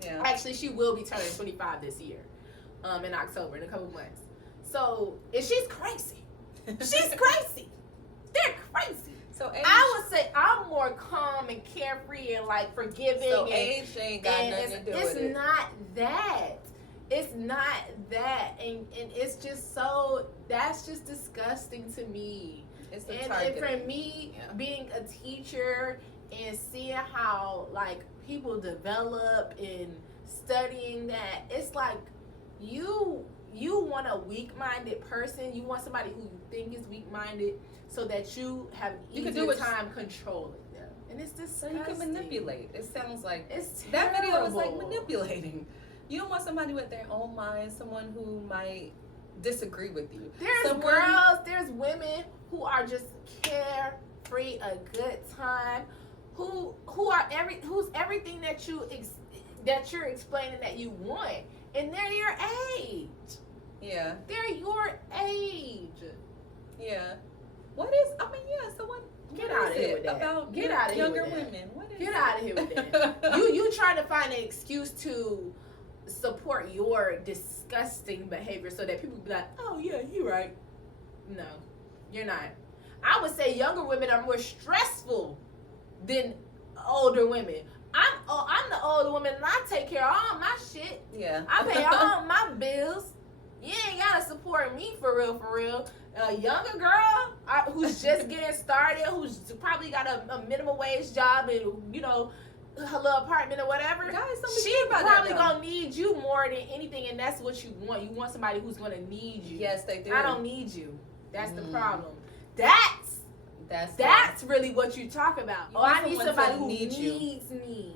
Yeah. Actually, she will be turning 25 this year, in October, in a couple months. So, and she's crazy. She's crazy. They're crazy. So age, I would say I'm more calm and carefree and like forgiving. so and, age ain't got and nothing to do it's with it. not that. It's not that. And it's just so, that's just disgusting to me. It's the And targeting. for me, Yeah. being a teacher and seeing how like people develop and studying that, it's like you want a weak-minded person. You want somebody who you think is weak-minded so that you have an You can easier do it- time controlling them. And it's So disgusting. you can manipulate. It sounds like It's that video was like terrible. manipulating. You don't want somebody with their own mind, someone who might disagree with you. There's Someone- girls, there's women who are just carefree, a good time, who's everything that you're explaining that you want, and they're your age. Yeah, They're your age. yeah. What is? I mean, yeah. So what? Get what out is of here it with that. about Get out of here younger with that. women? What is Get it? out of here with that. You trying to find an excuse to support your disgusting behavior so that people be like, oh yeah, you're right. No, you're not. I would say younger women are more stressful than older women. I'm the older woman and I take care of all my shit. Yeah. I pay all my bills. You ain't gotta support me for real. A younger girl who's just getting started, who's probably got a minimum wage job and her little apartment or whatever. Guys, don't be She scared about probably that, gonna need you more than anything, and that's what you want. You want somebody who's gonna need you. Yes, they do. I don't need you. That's the Mm. problem. That's That's really what you talk about. You Oh, want I need someone somebody to who need you. needs me.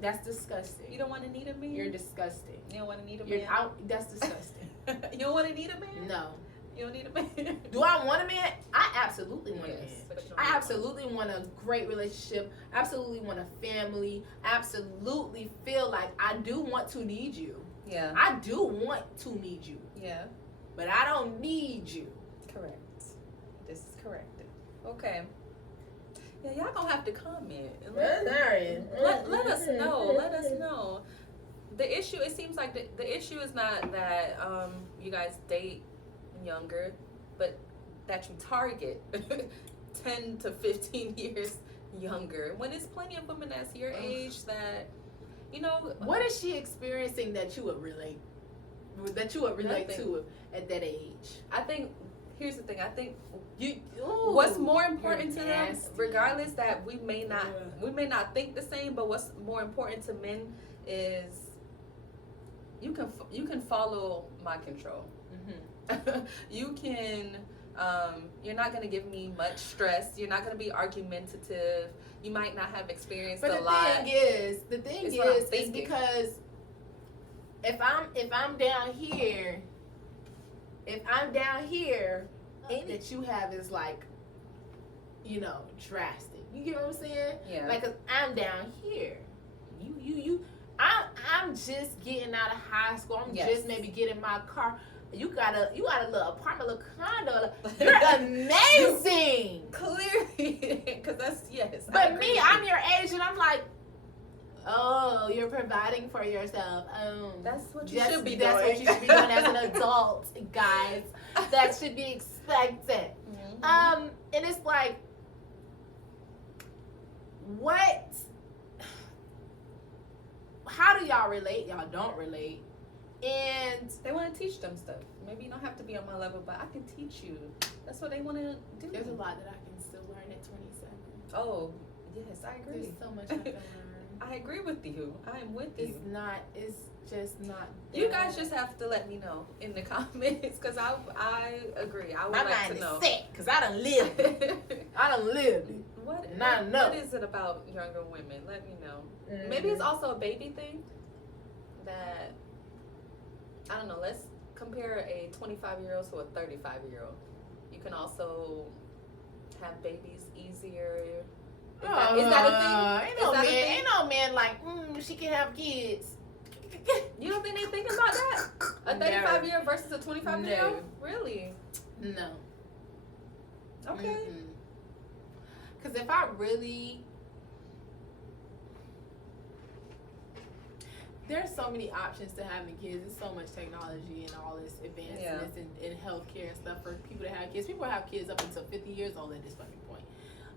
That's disgusting. You don't want to need a man. You're disgusting. You don't want to need a You're man. out. That's disgusting. You don't want to need a man. No. You don't need a man. Do I want a man? I absolutely want a man. Yes, but you don't I need absolutely want a great relationship. Absolutely want a family. Absolutely feel like I do want to need you. one. Yeah. I do want to need you, Yeah. but I don't need you. Correct. This is corrected. Okay. Yeah, y'all gonna have to comment. Let us know. Let us know. The issue, it seems like the issue is not that you guys date younger, but that you target 10 to 15 years younger. When there's plenty of women that's your age that, What is she experiencing that you would relate? Nothing. To at that age? I think, here's the thing, I think Ooh, what's more important to you're them, nasty. regardless that we may not think the same, but what's more important to men is you can follow my control. Mhm. You can you're not going to give me much stress. You're not going to be argumentative. You might not have experienced But a the lot. thing is is thinking. because if I'm down here, that you have is like, drastic. You get what I'm saying? Yeah. Like, 'cause I'm down here. I'm just getting out of high school. I'm Yes. just maybe getting my car. You got a little apartment, little condo. You're amazing. Clearly, because that's yes. I But agree me, with I'm you. your age, and I'm like, Oh, you're providing for yourself. That's what you That's- should be That's doing. what you should be doing as an adult, guys. That should be expected. Mhm. And it's like, what? How do y'all relate? Y'all don't relate. And They want to teach them stuff. Maybe you don't have to be on my level, but I can teach you. That's what they want to do. there's a lot that I can still learn at 27. Oh, yes, I agree. There's so much I can learn. I agree with you. I am with It's you. not. It's just not. You guys just have to let me know in the comments because I agree. I would My like mind to is know. set because I done lived it. I done lived it. What What is it about younger women? Let me know. Mm-hmm. Maybe it's also a baby thing that I don't know. Let's compare a 25-year-old to a 35-year-old. You can also have babies easier. Is that a thing? Ain't Is no that a man. thing? Ain't no man like she can have kids. You don't think they thinking about that? A No. 35-year versus a 25-year-old? No. Really? No. Okay. Because if I really, there's so many options to having kids. There's so much technology and all this advancements in healthcare and stuff for people to have kids. People have kids up until 50 years old at this fucking point.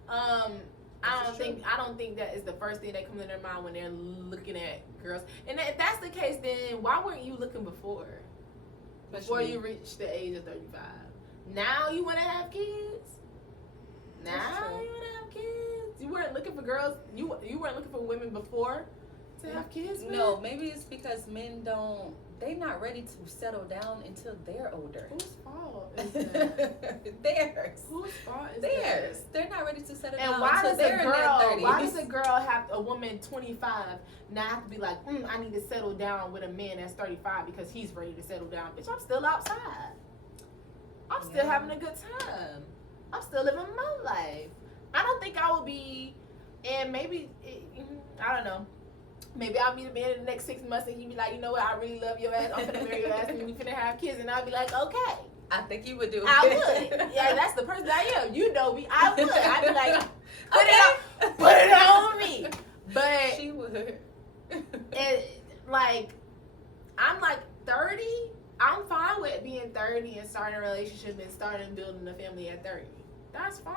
I don't think that is the first thing that comes to their mind when they're looking at girls. And if that's the case, then why weren't you looking before? Before you reached the age of 35. Now you want to have kids? Now you want to have kids? You weren't looking for girls. You weren't looking for women before to have kids. Man? No, maybe it's because men don't. They're not ready to settle down until they're older. Whose fault is that? Theirs. Whose fault is Theirs. that? They're not ready to settle And down why until does they're in their 30s. why does a woman 25 now have to be like, I need to settle down with a man that's 35 because he's ready to settle down? Bitch, I'm still outside. I'm still having a good time. I'm still living my life. I don't think I would be, and maybe, I don't know. Maybe I'll meet a man in the next 6 months and he'd be like, you know what, I really love your ass. I'm finna marry your ass and we finna have kids. And I'll be like, okay. I think you would do it. I would. Yeah, that's the person I am. You know me. I would. I'd be like, put it on me. But She would. like, I'm like 30. I'm fine with being 30 and starting a relationship and starting building a family at 30. That's fine.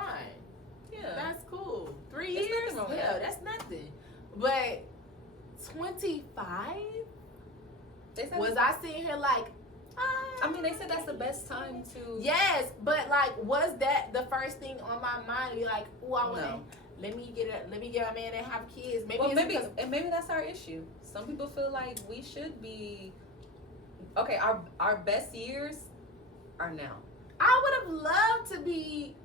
Yeah. That's cool. 3 There's years? nothing wrong with Yeah, that. that's nothing. But 25? They said Was I sitting here like, I mean, they said that's the best time to. yes, but like, was that the first thing on my mind? Be like, oh, I want to. No. Let me get a man and have kids. Maybe Well, it's maybe, because and maybe that's our issue. Some people feel like we should be. Okay, our best years are now. I would have loved to be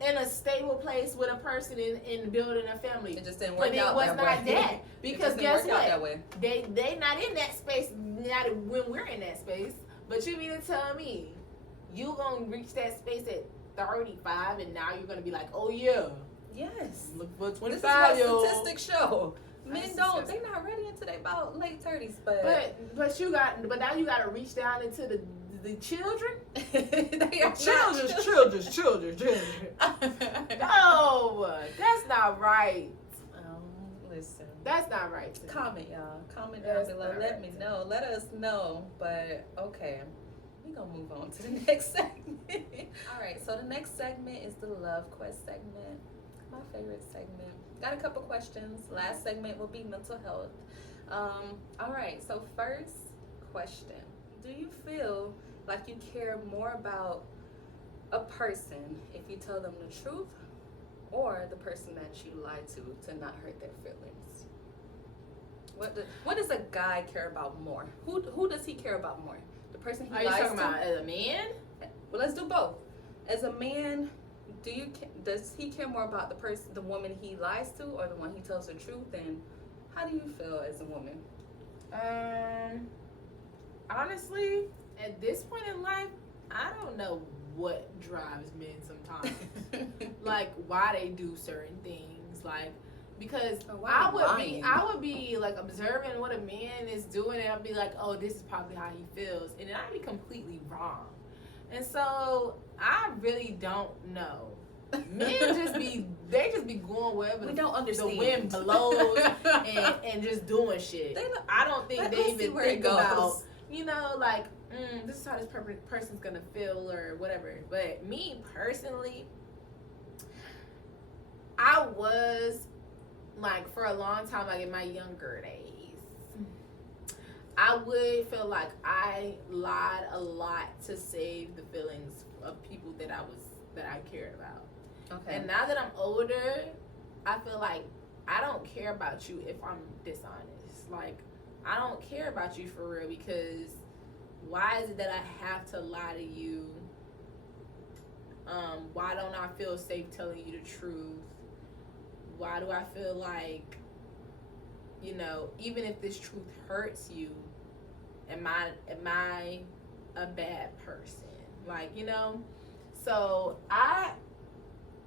in a stable place with a person and building a family. It just didn't work But it out was that not way. that. It Because just didn't guess work out what? that way. They not in that space not when we're in that space. But you mean to tell me you gonna reach that space at 35 and now you're gonna be like, oh yeah, Yes. look for This is 25 year what old. statistics show. Men That's don't. disgusting. They're not ready until they about late 30s. But But now you gotta reach down into the children. they are children. No, that's not right. Listen. That's not right. to me. Comment, y'all. Comment That's down below. not Let right me to know. Let us know. But okay, we're gonna move on to the next segment. All right. So the next segment is the Love Quest segment. My favorite segment. Got a couple questions. Last segment will be mental health. All right. So first question: do you feel like you care more about a person if you tell them the truth, or the person that you lied to not hurt their feelings? What does a guy care about more? Who does he care about more? The person he Are you lies talking to? about as a man? Well, let's do both. As a man, does he care more about the woman he lies to, or the one he tells the truth? And how do you feel as a woman? Honestly, at this point in life, I don't know what drives men sometimes. Like why they do certain things. Like because Or why I they lying. would be like observing what a man is doing and I'd be like, oh, this is probably how he feels. And then I'd be completely wrong. And so I really don't know. Men just be going wherever We don't understand. the wind blows and just doing shit. I don't think they even think about, like, this is how this person's gonna feel or whatever. But me personally, I was like, for a long time, like in my younger days, I would feel like I lied a lot to save the feelings of people that I cared about. Okay. And now that I'm older, I feel like I don't care about you if I'm dishonest. Like, I don't care about you for real, because why is it that I have to lie to you? Why don't I feel safe telling you the truth? Why do I feel like, even if this truth hurts you, am I a bad person? Like, so I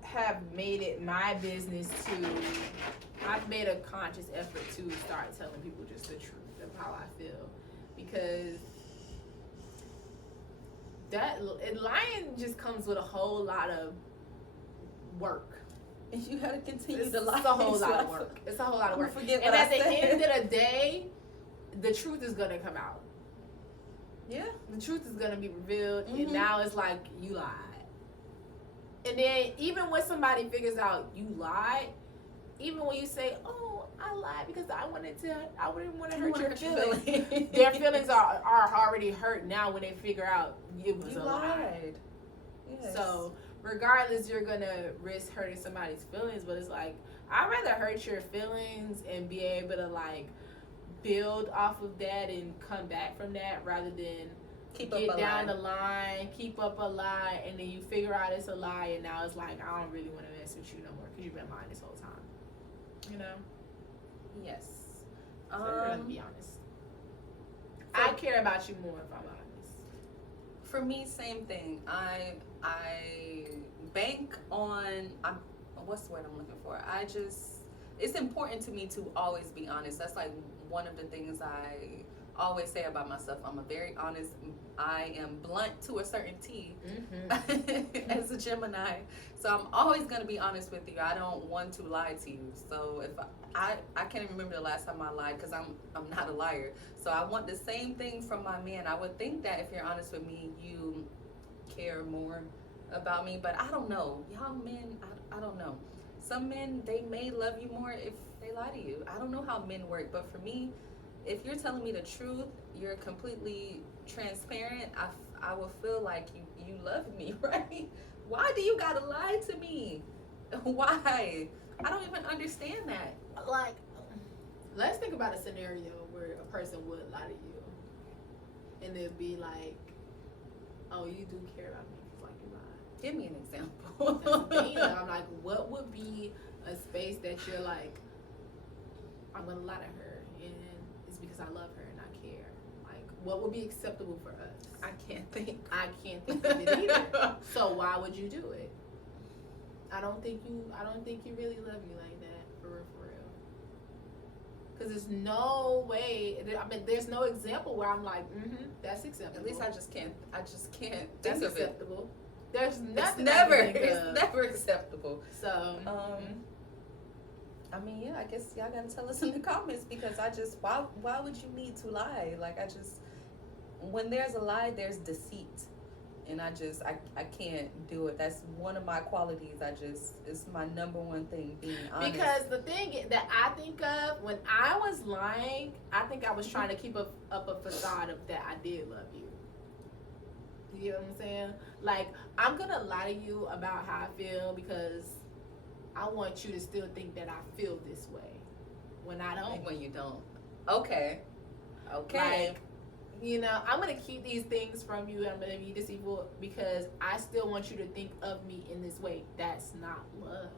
have made it my business I've made a conscious effort to start telling people just the truth of how I feel, because lying just comes with a whole lot of work. And you gotta continue to lie. It's a whole lot of work. It's a whole lot of work. And at the end of the day, the truth is gonna come out. Yeah. The truth is gonna be revealed, and now it's like, you lied. And then even when somebody figures out you lied, even when you say, "Oh, I lied because I didn't want to hurt your feelings," their feelings are already hurt now when they figure out it was a lie. Yes. So regardless, you're gonna risk hurting somebody's feelings, but it's like, I'd rather hurt your feelings and be able to like build off of that and come back from that, rather than get down the line, keep up a lie, and then you figure out it's a lie, and now it's like, I don't really want to mess with you no more because you've been lying this whole time. Yes. So I'd rather be honest. I care about you more if I'm honest. For me, same thing. I bank on, what's the word I'm looking for? It's important to me to always be honest. That's like one of the things I always say about myself. I'm a very honest, I am blunt to a certain T as a Gemini. So I'm always going to be honest with you. I don't want to lie to you. So if I can't even remember the last time I lied, because I'm not a liar. So I want the same thing from my man. I would think that if you're honest with me, you care more about me. But I don't know. Y'all men, I don't know. Some men, they may love you more if they lie to you. I don't know how men work, but for me, if you're telling me the truth, you're completely transparent, I will feel like you love me, right? Why do you gotta lie to me? Why? I don't even understand that. Like, let's think about a scenario where a person would lie to you, and it'd be like, oh, you do care about me, because like, you lied. Give me an example. That's the thing. I'm like, what would be a space that you're like, I'm gonna lie to her, and it's because I love her and I care. Like, what would be acceptable for us? I can't think. I can't think of it either. So why would you do it? I don't think you really love me like that, for real. Because there's no way. I mean, there's no example where I'm like, that's acceptable. At least I just can't That's think of acceptable. There's nothing. It's never acceptable. So. I mean, yeah, I guess y'all gotta tell us in the comments, because why would you need to lie? Like, when there's a lie, there's deceit. And I can't do it. That's one of my qualities. It's my number one thing, being honest. Because the thing that I think of, when I was lying, I think I was trying to keep up a facade of that I did love you. You get what I'm saying? Like, I'm gonna lie to you about how I feel because I want you to still think that I feel this way when I don't. When you don't. Okay. Like, I'm going to keep these things from you. I'm going to be deceitful because I still want you to think of me in this way. That's not love.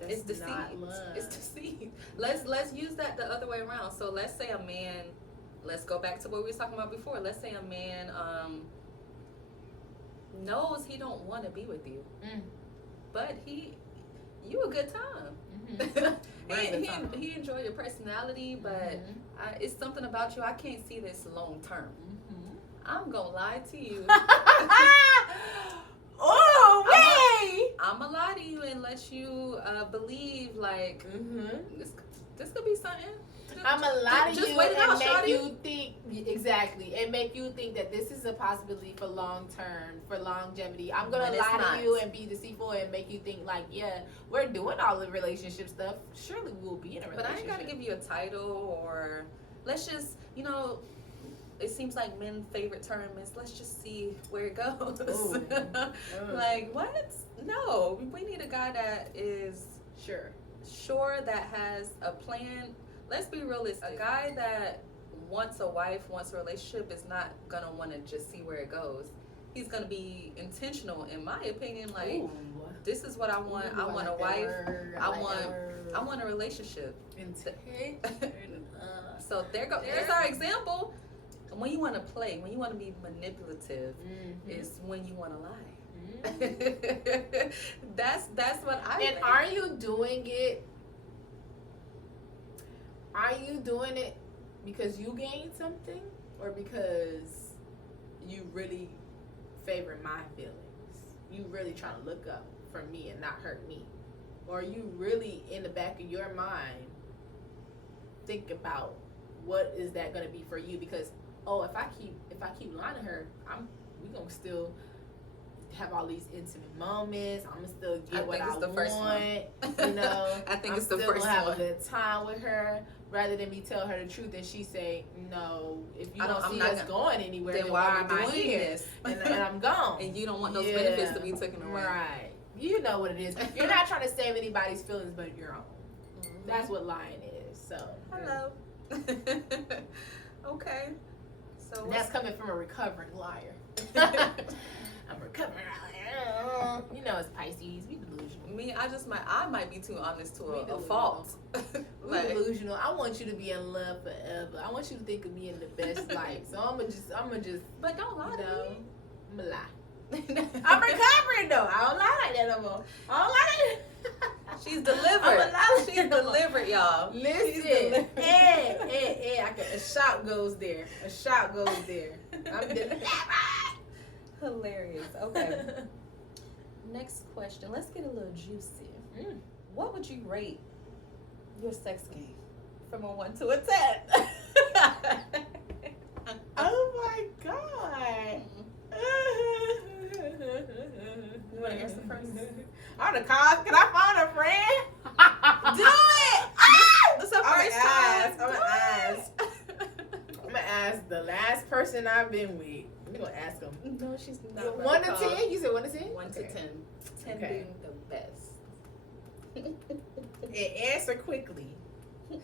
It's deceit. It's deceit. Let's use that the other way around. So let's say a man, let's go back to what we were talking about before. Let's say a man knows he don't want to be with you. But you a good time. He enjoy your personality, but it's something about you. I can't see this long term. I'm gonna lie to you. Oh, wait! I'ma lie to you and let you believe like this could be something. I'm a lie to Just you wait it and out, make shawty. you think exactly, and make you think that this is a possibility for long term, for longevity. I'm gonna When it's lie not. to you and be deceitful and make you think like, yeah, we're doing all the relationship stuff. Surely we'll be in a relationship. But I ain't gotta give you a title or let's just, it seems like men's favorite term is let's just see where it goes. Ooh. Like, what? No, we need a guy that is sure, that has a plan. Let's be realistic. A guy that wants a wife, wants a relationship is not gonna want to just see where it goes. He's gonna be intentional, in my opinion. Like, Ooh. this is what I want. Ooh, I want like a wife. I want a relationship. Intentional. So there's our example. When you want to play, when you want to be manipulative, is when you want to lie. That's what I And think. are you doing it? Are you doing it because you gained something, or because you really favor my feelings? You really trying to look up for me and not hurt me, or are you really in the back of your mind think about what is that going to be for you? Because if I keep lying to her, we gonna still have all these intimate moments. I'm gonna still get what I want. I think I'm it's the still first gonna have one. a good time with her, rather than me tell her the truth and she say, no, if you don't see us going anywhere, then why am I here? This? And I'm gone. And you don't want those benefits to be taken away. Right. You know what it is. You're not trying to save anybody's feelings but your own. That's what lying is. So hello. Okay. So that's coming from a recovering liar. I'm a recovering liar. You know, it's Pisces. We delusional. Me, I might be too honest to a delusional. fault. We Like, delusional. I want you to be in love forever. I want you to think of me in the best light. So I'm gonna just. but don't lie to me. I'm gonna lie. I'm recovering though. I don't lie like that no more. I don't lie like that. She's delivered. I'm a lie like She's that no more. delivered, y'all. Listen, a shot goes there. A shot goes there. I'm delivered. Hilarious. Okay. Next question. Let's get a little juicy. What would you rate your sex game from a 1 to a 10? Oh my god. You want to answer first? I'm the cause. Can I phone a friend? Do it! This is our first time. I'm gonna ask the last person I've been with. I'm gonna ask them. No, she's not. 1 to 10? You said 1 to 10? 1 to 10. 10 Okay. being the best. And answer quickly. Let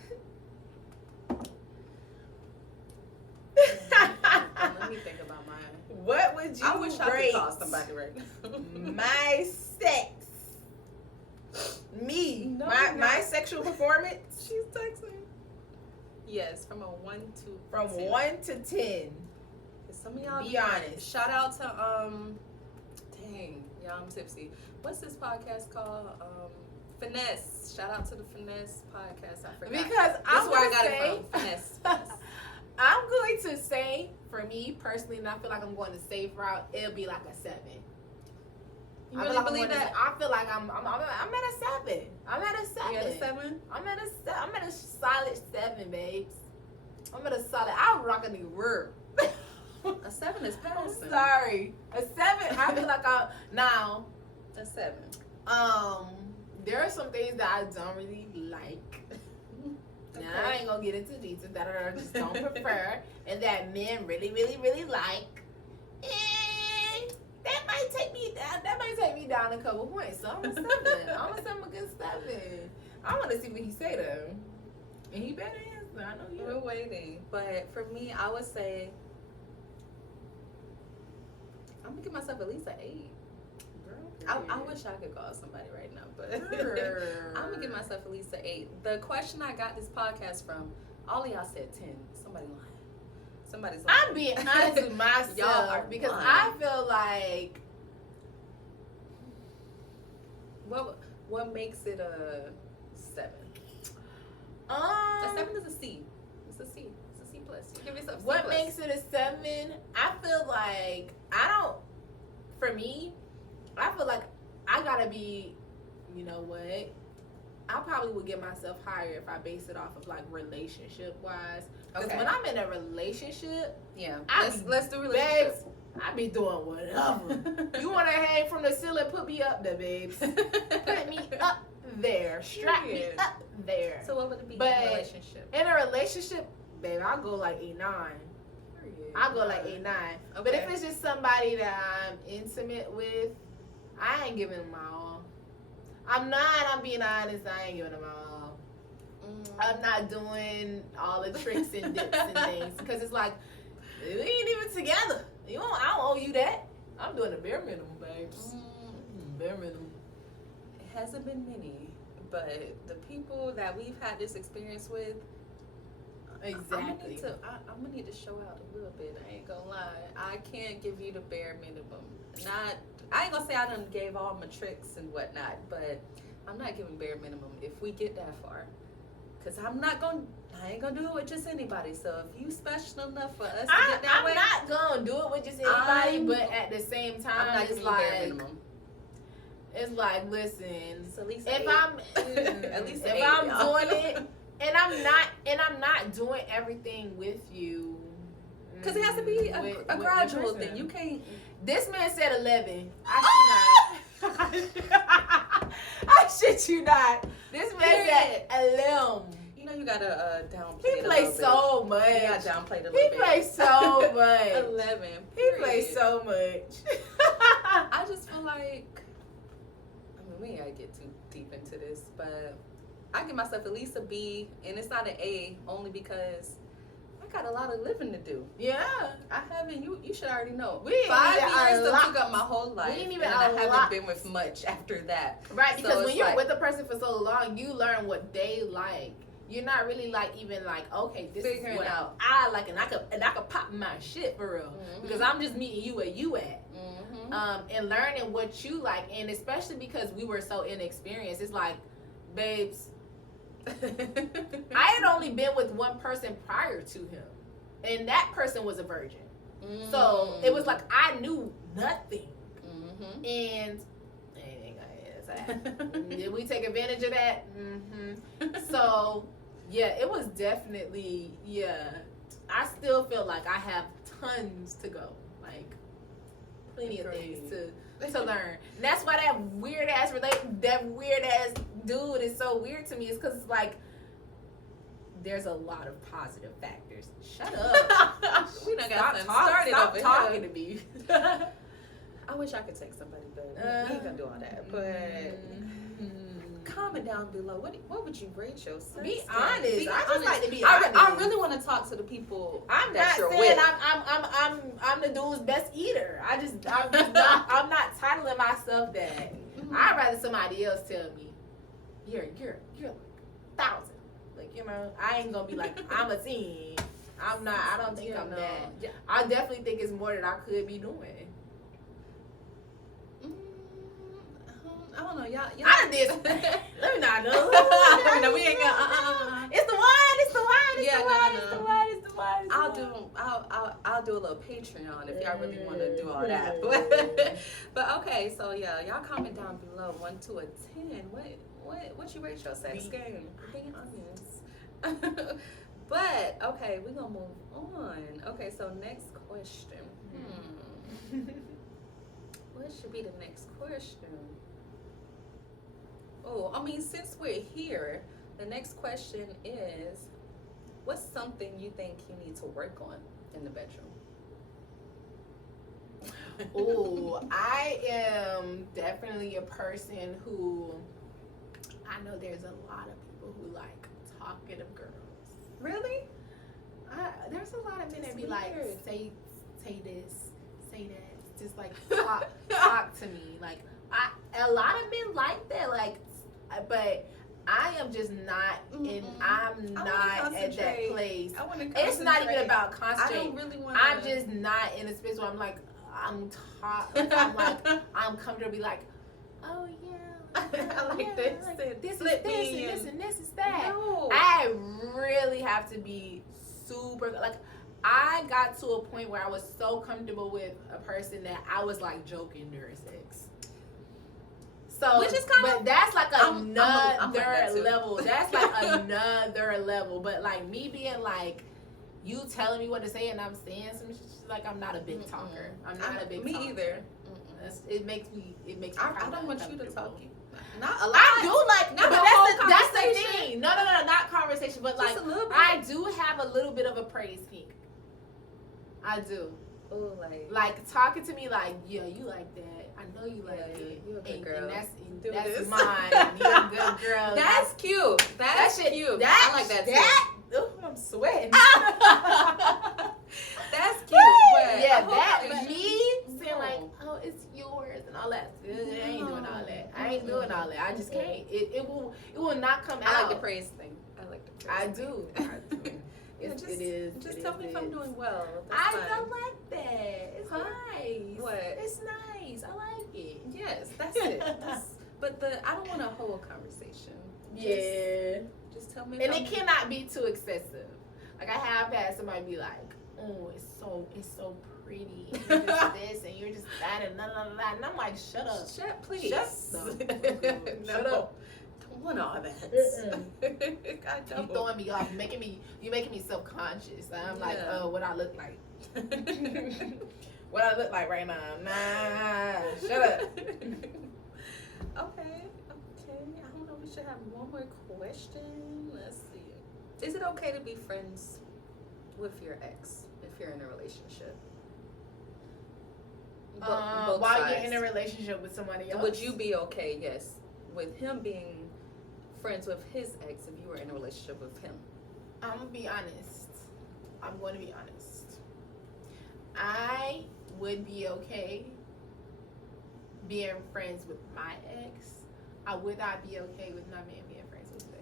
me think about mine. What would you I wish I could rate call somebody right now. my sex? Me. No, my sexual performance? She's texting. Yes, from a 1 to From 10. 1 to 10. Some of y'all Be honest. Shout out to dang, y'all, I'm tipsy. What's this podcast called? Finesse. Shout out to the Finesse podcast. I forgot. Because I'm That's where I gonna got say, it from. Finesse. I'm going to say, for me personally, and I feel like I'm going the safe route, it'll be like a 7. You I really feel like believe that? I feel like I'm at a 7. I'm at a 7. You at a 7? I'm at a solid 7, babes. I'm at a solid. I'll rock a nigga world. A 7 is I'm passing. sorry. A 7. I feel like now. A 7. There are some things that I don't really like. Okay. Now I ain't gonna get into details that I just don't prefer, and that men really, really, really like. And that might take me down. That might take me down a couple points. So I'm a 7. I'm a 7, a good 7. I want to see what he say though, and he better answer. I know you. We're waiting. But for me, I would say I'm gonna give myself at least an 8. I wish I could call somebody right now, but I'm gonna give myself at least an 8. The question I got this podcast from, all of y'all said 10. Somebody lying. Somebody's lying. I'm being honest with myself Y'all are because lying. I feel like what makes it a 7? A 7 is a C. It's a C. It's a C plus. You give yourself C what plus. makes it a 7? I feel like I I gotta be, you know what? I probably would get myself higher if I base it off of like relationship wise. Because Okay. when I'm in a relationship, Yeah. I Let's do babes, relationships. I be doing whatever. You want to hang from the ceiling? Put me up there, babes. Put me up there. Strap me Period. up there. So what would it be But in a relationship? in a relationship, babe, I'll go like 8-9. I'll go like 8-9. But if Okay. it's just somebody that I'm intimate with, I ain't giving them my all. I'm being honest, I ain't giving them my all. I'm not doing all the tricks and dips and things. Because it's like, we ain't even together. I don't owe you that. I'm doing the bare minimum, babes. Bare minimum. It hasn't been many, but the people that we've had this experience with, Exactly. I'm gonna need to show out a little bit. I ain't gonna lie. I can't give you the bare minimum. I ain't gonna say I done gave all my tricks and whatnot, but I'm not giving bare minimum if we get that far. Cause I ain't gonna do it with just anybody. So if you special enough for us to get that I'm way, not gonna do it with just anybody, but at the same I'm time, not it's giving you bare like, minimum. it's like, listen, It's at least if eight. I'm At least if eight, I'm y'all. doing it and I'm not doing everything with you, Cause it has to be with a the gradual person. thing. You can't. This man said 11. I should not. I shit you not. This man said 11. You know you gotta downplay He it a plays little so bit. much. You gotta downplay it a little He bit. plays so much. 11. He period. plays so much. I just feel like, we ain't gotta get too deep into this, but I give myself at least a B, and it's not an A, only because I got a lot of living to do. Yeah. I haven't. You should already know. We ain't 5 even years a that lot. took up my whole life, ain't even and I a haven't lot. been with much after that. Right, because So when it's you're like- with a person for so long, you learn what they like. You're not really like even like, okay, this Figuring is what out. I like, and I could pop my shit for real, because I'm just meeting you where you at, and learning what you like, and especially because we were so inexperienced. It's like, babes, I had only been with one person prior to him, and that person was a virgin. So it was like I knew nothing, and did we take advantage of that? So yeah, it was definitely, yeah. I still feel like I have tons to go, like plenty of things to learn. And that's why that weird ass dude is so weird to me. Is because it's like there's a lot of positive factors. Shut up. We done got something started Stop over talking here. to me. I wish I could take somebody, but we ain't gonna do all that. But comment down below. What would you rate yourself? Be honest. Be I just honest. like to be I honest. really want to talk to the people I'm that not you're saying with. I'm the dude's best eater. I'm not titling myself that. I'd rather somebody else tell me, you're 1,000. Like, you know, I ain't gonna be like, I'm a 10. I'm not. I don't think Yeah, I'm no. that. Yeah. I definitely think it's more that I could be doing. I don't know, y'all. I did. Let me not know. No, we ain't gonna. It's the one. It's the one. It's Yeah, the no, one. no. It's the one. It's the one. It's the one. I'll do a little Patreon if y'all really want to do all that. But okay, so yeah, y'all comment down below 1 to a 10. What you rate your sex game? Being honest. But okay, we're gonna move on. Okay, so next question. What should be the next question? Oh, I mean, since we're here, the next question is, what's something you think you need to work on in the bedroom? Oh, I am definitely a person who, I know there's a lot of people who like talkative girls. Really? There's a lot of men that That's be like, weird. say this, say that, just like talk to me. Like, a lot of men like that, like, but I am just not in. I'm not at that place. I want to. It's not even about I concentrating. don't really want. I'm just not in a space where I'm like, I'm comfortable to be like, oh yeah, I like yeah, this. like, and this is slip this me and in. this and this is that. No. I really have to be super, like, I got to a point where I was so comfortable with a person that I was like joking during sex. So, which is kind but that's like I'm another like that too. level. That's like another level. But like me being like, you telling me what to say and I'm saying some shit, like I'm not a big talker. I'm not a big me talker. either. It makes me. I don't want you to talk. Not a lot. I do like, not but the whole that's the conversation. thing. No, not conversation, but Just like a little bit. I do have a little bit of a praise kink. I do. Ooh, Like talking to me like, yeah, you like that. I know you like it. You a good and, girl. And Do that's this. mine. You're a good girl. That's cute. That's shit, cute. I like that too. Ooh, I'm sweating. That's cute. But yeah, a whole that conversation- me saying No. like, oh, it's yours and all that. I ain't doing all that. I ain't doing all that. I just can't. It will not come out. I like the praise thing. I like the praise. I do. Yeah, It is. Just it tell is, me it if I'm is. doing well. That's I fine. don't like that. It's Huh? nice. What? It's nice. I like it. Yes, that's it. But I don't want a whole conversation. Just tell me. If And I'm, it cannot be too excessive. Like I have had somebody be like, "Oh, it's so pretty, and you're just this, and you're just that, and and I'm like, "Shut up, please. Shut up." Don't want all that. I You don't. throwing me off, you making me self-conscious. I'm like, Yeah. oh, what I look like? What I look like right now? Nah, shut up. Okay. I don't know. We should have one more question. Let's see. Is it okay to be friends with your ex if you're in a relationship? Both While sides. you're in a relationship with somebody else, Would you be okay? Yes, with him being friends with his ex if you were in a relationship with him. I'm gonna be honest. I'm going to be honest. I would be okay being friends with my ex. I would not be okay with not being friends with his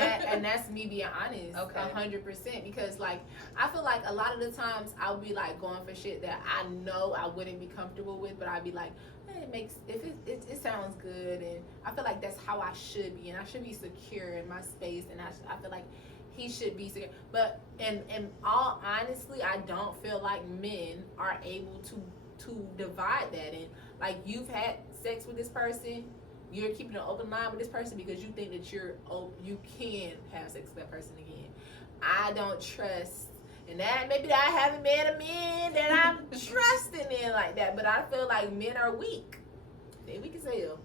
ex. And that's me being honest. Okay. 100%. Because like I feel like a lot of the times I'll be like going for shit that I know I wouldn't be comfortable with, but I'd be like, it sounds good, and I feel like that's how I should be, and I should be secure in my space, and I feel like he should be secure. But in all honestly, I don't feel like men are able to divide that. And like you've had sex with this person, you're keeping an open line with this person because you think that you can have sex with that person again. I don't trust. And that maybe I haven't met a man that I'm trusting in like that, but I feel like men are weak. They weak as hell.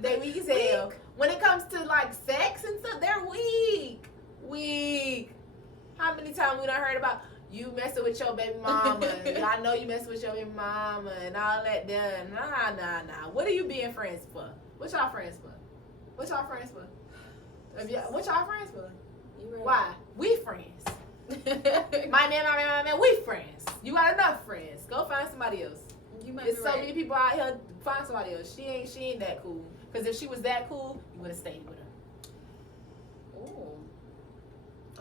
They weak as hell. When it comes to like sex and stuff, they're weak. Weak. How many times we done heard about you messing with your baby mama? I know you messing with your baby mama and all that done. Nah. What are you being friends for? What y'all friends for? What y'all friends for? Why? We friends. My man, we friends. You got enough friends. Go find somebody else. There's so many people out here. Find somebody else. She ain't that cool. Because if she was that cool, you would have stayed with her. Ooh.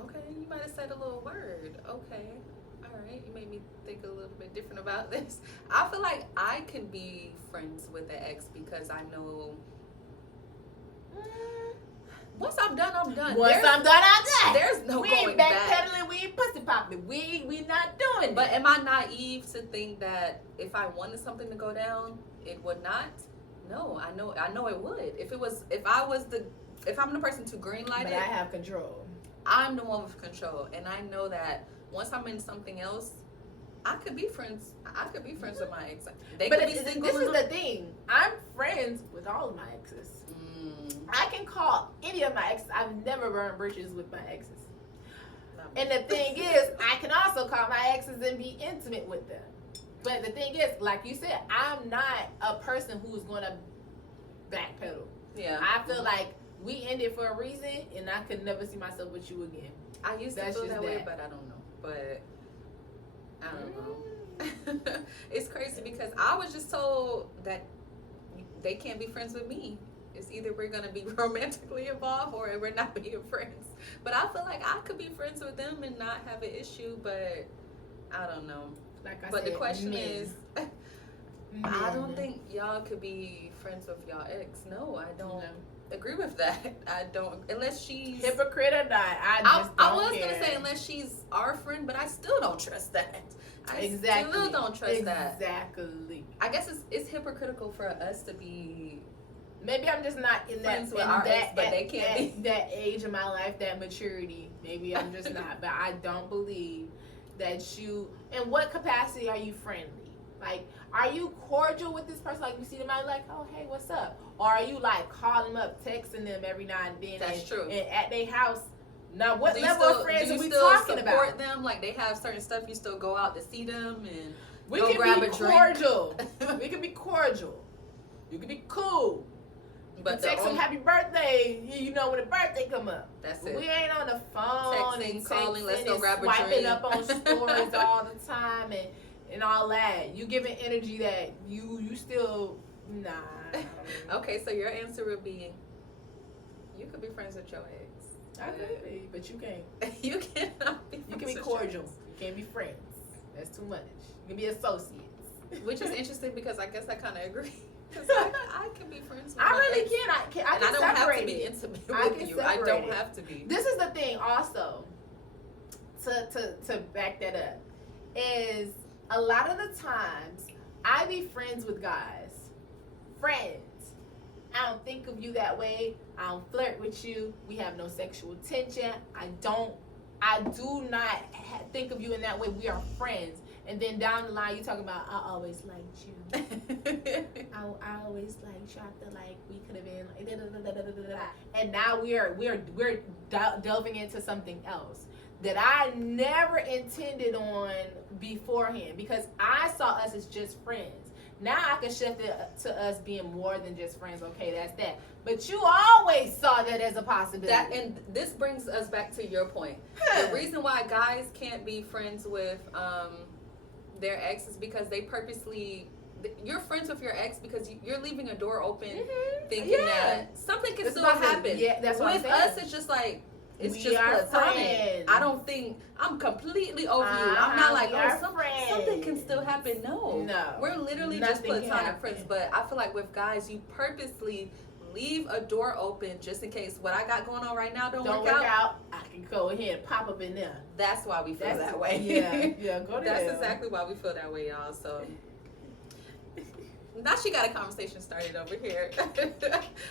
Okay, you might have said a little word. Okay. All right. You made me think a little bit different about this. I feel like I can be friends with the ex because I know once I'm done, I'm done. I'm done. There's no we going ain't back. backpedaling. We ain't pussy popping. We not doing But that. am I naive to think that if I wanted something to go down, it would not? No, I know it would. If I'm the person to green light But it, I have control. I'm the one with control, and I know that once I'm in something else, I could be friends. I could be friends with my ex. They But could be this single. is the thing. I'm friends with all of my exes. I can call any of my exes. I've never burned bridges with my exes. And the thing is, I can also call my exes and be intimate with them. But the thing is, like you said, I'm not a person who's going to backpedal. Yeah. I feel like we ended for a reason, and I could never see myself with you again. I used to That's feel just that way, that. but I don't know. But I don't know. It's crazy because I was just told that they can't be friends with me. It's either we're going to be romantically involved or we're not being friends. But I feel like I could be friends with them and not have an issue, but I don't know. Like I But said, the question men. is, I don't men. think y'all could be friends with y'all ex. No, I don't No. agree with that. I don't, unless she's Hypocrite or not, I just I don't was care. gonna say unless she's our friend, but I still don't trust that. I Exactly. still don't trust that. Exactly. I guess it's hypocritical for us to be Maybe I'm just not in that friends with in our that, ex, but they can't at that age of my life, that maturity. Maybe I'm just not. But I don't believe that you. In what capacity are you friendly? Like, are you cordial with this person? Like, you see them out, like, oh, hey, what's up? Or are you like calling them up, texting them every now and then? That's true. And at their house. Now, what Do you level still, of friends do are you we still talking support about? them? Like they have certain stuff, you still go out to see them and We go can grab be a drink. cordial. We can be cordial. You can be cool. But But text them happy birthday, you know, when the birthday come up. That's But it. we ain't on the phone Texting, and calling, let's go and grab a swiping drink. up on stories all the time and all that. You giving energy that you still nah. Okay, so your answer would be you could be friends with your ex. I could be, but you can't. You cannot be You friends can be with cordial. your ex. You can't be friends. That's too much. You can be associates. Which is interesting because I guess I kind of agree. Because I can be friends with I my really ex. can. I And can I don't have to separate be it. intimate I with can you. I separate don't it. have to be. This is the thing also, to back that up, is a lot of the times I be friends with guys. Friends. I don't think of you that way. I don't flirt with you. We have no sexual tension. I do not think of you in that way. We are friends. And then down the line, you talking about, I always liked you. I always liked you. I feel like we could have been like, da, da, da, da, da, da, da. And now we're delving into something else that I never intended on beforehand, because I saw us as just friends. Now I can shift it to us being more than just friends. Okay, that's that. But you always saw that as a possibility. And this brings us back to your point. The reason why guys can't be friends with their ex is because they purposely. You're friends with your ex because you're leaving a door open, thinking that something can still happen. Yeah, that's what with I'm us, saying. it's just like it's We just are platonic. friends. I don't think I'm completely over you. I'm not like, we are something can still happen. No, we're literally just Nothing can platonic happen. friends. But I feel like with guys, you purposely leave a door open just in case what I got going on right now don't work out. I can go ahead and pop up in there. That's why we feel that way. Yeah, go to That's hell. exactly why we feel that way, y'all. So now she got a conversation started over here.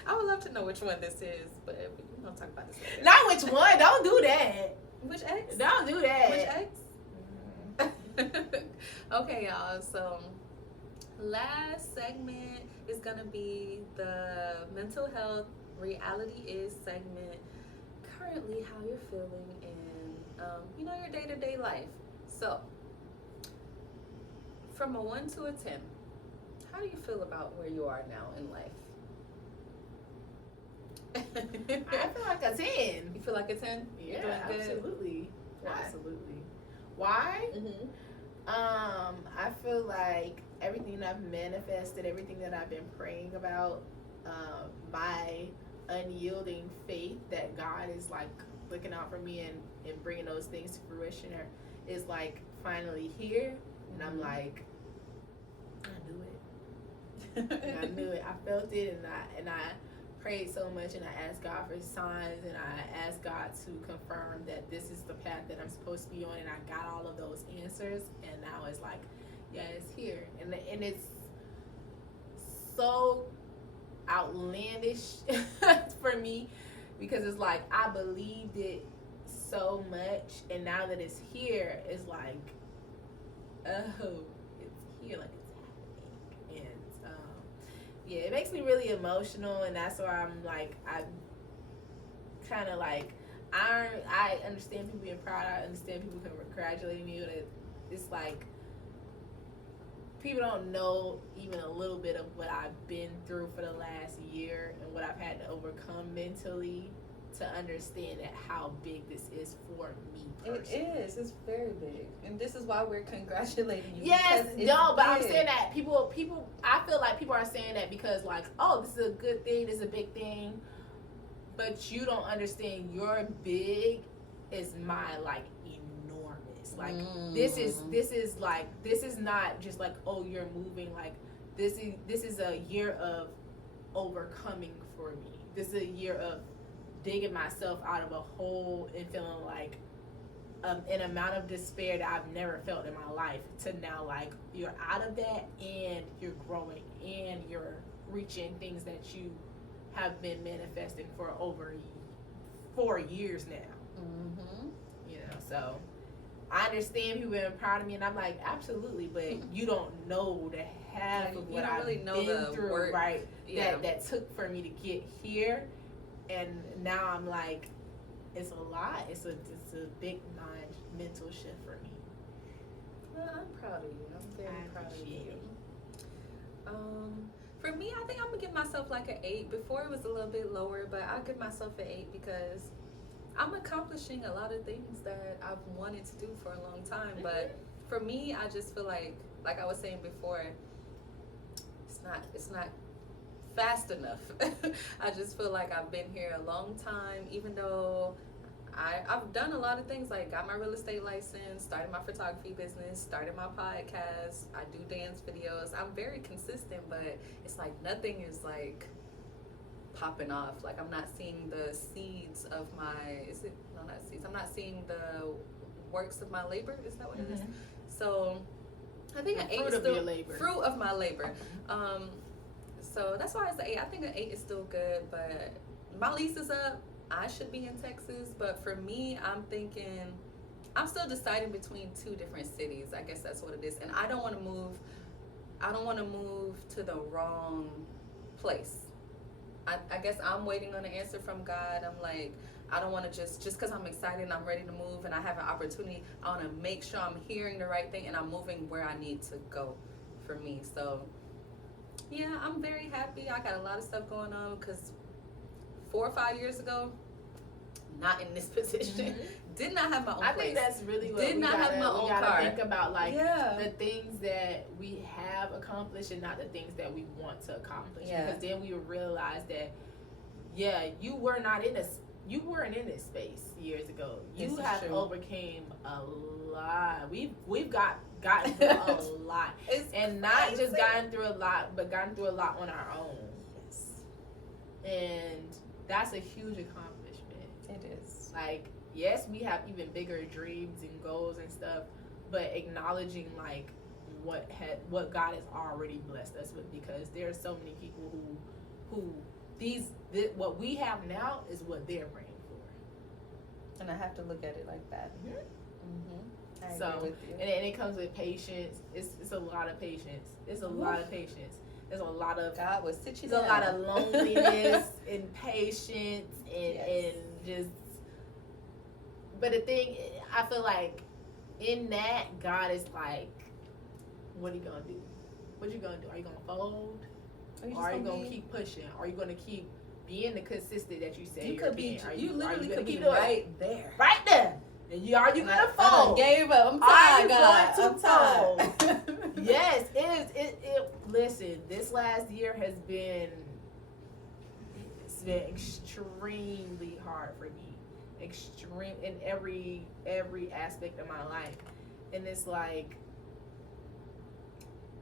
I would love to know which one this is, but we're gonna talk about this later. Not which one. Don't do that. Which ex? Don't do that. Which ex? Okay, y'all. So last segment is gonna be the mental health reality is segment. Currently, how you're feeling in your day-to-day life. So from a 1 to a 10, how do you feel about where you are now in life? I feel like a 10. You feel like a 10? Yeah, You're doing good? absolutely. Why? Absolutely. Why? Mm-hmm. I feel like everything that I've manifested, everything that I've been praying about, my unyielding faith that God is like looking out for me and bringing those things to fruition is like finally here. And I'm like, I knew it. And I knew it. I felt it, and I prayed so much, and I asked God for signs, and I asked God to confirm that this is the path that I'm supposed to be on, and I got all of those answers, and now it's like, yeah, it's here, and it's so outlandish for me, because it's like I believed it so much, and now that it's here, it's like, oh, it's here, like it's happening, and yeah, it makes me really emotional, and that's why I'm like, I kind of like, I understand people being proud, I understand people congratulating me, but it's like, people don't know even a little bit of what I've been through for the last year and what I've had to overcome mentally to understand that how big this is for me personally. It is. It's very big, and this is why we're congratulating you. Yes, because it's no, but I'm big. saying that people, I feel like people are saying that because like, oh, this is a good thing, this is a big thing, but you don't understand your big is my like enormous. Like this is like, this is not just like, oh, you're moving. Like this is a year of overcoming for me. This is a year of digging myself out of a hole and feeling like an amount of despair that I've never felt in my life, to now like you're out of that and you're growing and you're reaching things that you have been manifesting for over 4 years now. Mm-hmm. You know, so I understand people being proud of me, and I'm like, absolutely, but you don't know the half of what I've really know been the through, work. right? Yeah. That took for me to get here, and now I'm like, it's a lot. It's a big mental shift for me. Well, I'm proud of you. I'm very proud of you. appreciate For me, I think I'm gonna give myself like an 8. Before it was a little bit lower, but I'll give myself an 8 because I'm accomplishing a lot of things that I've wanted to do for a long time. But for me, I just feel like I was saying before, it's not fast enough. I just feel like I've been here a long time, even though I've done a lot of things, like got my real estate license, started my photography business, started my podcast, I do dance videos. I'm very consistent, but it's like nothing is like popping off. Like I'm not seeing the seeds of not seeds. I'm not seeing the works of my labor. Is that what it is? So I think an 8 is still fruit of my labor. So that's why it's an 8. I think an 8 is still good, but my lease is up. I should be in Texas, but for me, I'm thinking I'm still deciding between 2 different cities. I guess that's what it is. And I don't want to move. I don't want to move to the wrong place. I guess I'm waiting on an answer from God. I'm like, I don't want to just because I'm excited and I'm ready to move and I have an opportunity, I want to make sure I'm hearing the right thing and I'm moving where I need to go for me. So yeah, I'm very happy. I got a lot of stuff going on because 4 or 5 years ago, not in this position, did not have my own place. I think that's really what we gotta think about, like the things that we have accomplished and not the things that we want to accomplish. Yeah. Because then we realize that, you weren't in this space years ago. You have overcame a lot. We've gotten through a lot, and not just gotten through a lot, but gotten through a lot on our own. Yes. And that's a huge accomplishment. It is. Like, yes, we have even bigger dreams and goals and stuff, but acknowledging like what God has already blessed us with, because there are so many people who what we have now is what they're praying for. And I have to look at it like that. I agree with you. And it comes with patience. It's a lot of patience. It's a lot of patience. There's a lot of God will sit you down. down. There's a lot of loneliness and patience and just. But the thing, I feel like in that, God is like, what are you gonna do? What you gonna do? Are you gonna fold? Or are you gonna keep pushing? Are you gonna keep being the consistent that you say you you're could be? being? You literally could be right there. Right there. And are you gonna fold? Gave up. I'm tired, God. I'm tired. Yes, it. Listen, this last year has been extremely hard for me. Extreme in every aspect of my life, and it's like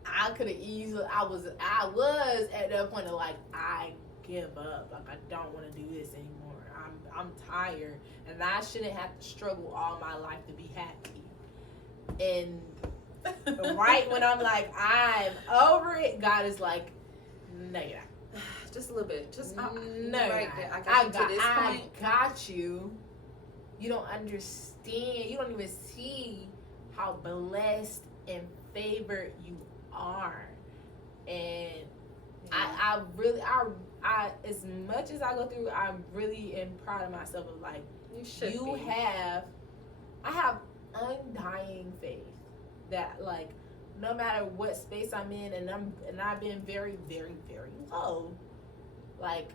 I could have easily. I was at that point of like, I give up. Like, I don't want to do this anymore. I'm tired, and I shouldn't have to struggle all my life to be happy. And right when I'm like, I'm over it, God is like, no, you're not. Just a little bit. Just no, right there. I got you. You don't understand. You don't even see how blessed and favored you are. And I really, as much as I go through, I really am proud of myself. Of like, I have undying faith that like, no matter what space I'm in, and I've been very, very, very low. Like,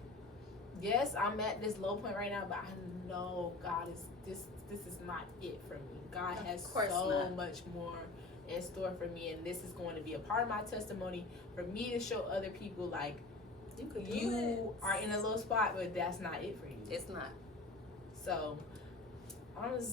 yes, I'm at this low point right now, but I know God is this is not it for me. God has so much more in store for me, and this is going to be a part of my testimony for me to show other people like, you are in a low spot, but that's not it for you. It's not. So I'm